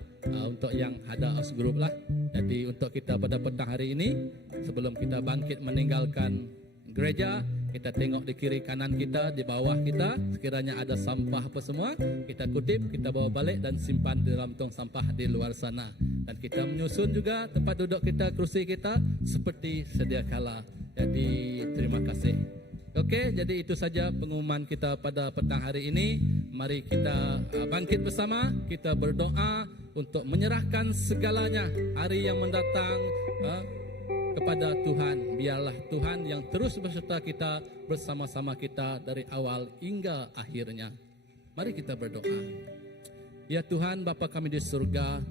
untuk yang ada house group lah. Jadi untuk kita pada petang hari ini, sebelum kita bangkit meninggalkan gereja, kita tengok di kiri kanan kita, di bawah kita, sekiranya ada sampah apa semua, kita kutip, kita bawa balik dan simpan di dalam tong sampah di luar sana. Dan kita menyusun juga tempat duduk kita, kerusi kita seperti sedia kala. Jadi terima kasih. Okey, jadi itu saja pengumuman kita pada petang hari ini. Mari kita bangkit bersama, kita berdoa untuk menyerahkan segalanya hari yang mendatang kepada Tuhan. Biarlah Tuhan yang terus berserta kita, bersama-sama kita dari awal hingga akhirnya. Mari kita berdoa. Ya Tuhan, Bapa kami di surga,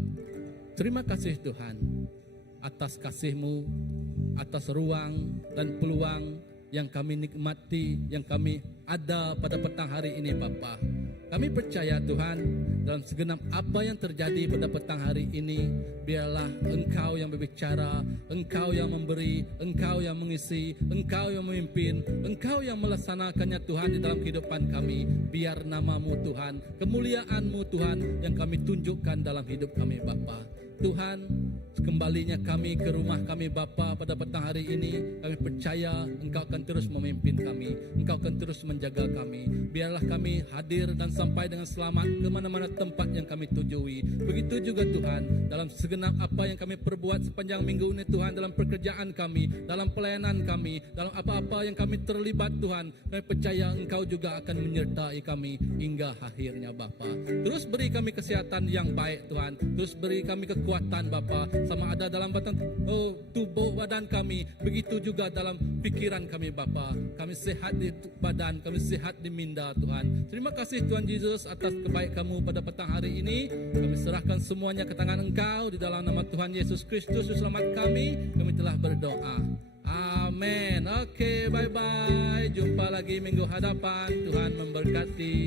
terima kasih Tuhan atas kasih-Mu, atas ruang dan peluang yang kami nikmati, yang kami ada pada petang hari ini Bapa. Kami percaya Tuhan, dalam segenap apa yang terjadi pada petang hari ini, biarlah Engkau yang berbicara, Engkau yang memberi, Engkau yang mengisi, Engkau yang memimpin, Engkau yang melaksanakannya Tuhan di dalam kehidupan kami. Biar nama-Mu Tuhan, kemuliaan-Mu Tuhan yang kami tunjukkan dalam hidup kami Bapa. Tuhan, kembalinya kami ke rumah kami Bapa pada petang hari ini, kami percaya Engkau akan terus memimpin kami, Engkau akan terus menjaga kami. Biarlah kami hadir dan sampai dengan selamat ke mana-mana tempat yang kami tujui. Begitu juga Tuhan, dalam segenap apa yang kami perbuat sepanjang minggu ini Tuhan, dalam pekerjaan kami, dalam pelayanan kami, dalam apa-apa yang kami terlibat Tuhan, kami percaya Engkau juga akan menyertai kami hingga akhirnya Bapa. Terus beri kami kesehatan yang baik Tuhan, terus beri kami kekuatan Bapa, sama ada dalam tubuh badan kami, begitu juga dalam pikiran kami Bapa. Kami sehat di badan, kami sehat di minda Tuhan. Terima kasih Tuhan Yesus atas kebaikan-Mu pada petang hari ini. Kami serahkan semuanya ke tangan Engkau di dalam nama Tuhan Yesus Kristus selamat kami telah berdoa. Amin. Okey, bye-bye. Jumpa lagi minggu hadapan. Tuhan memberkati.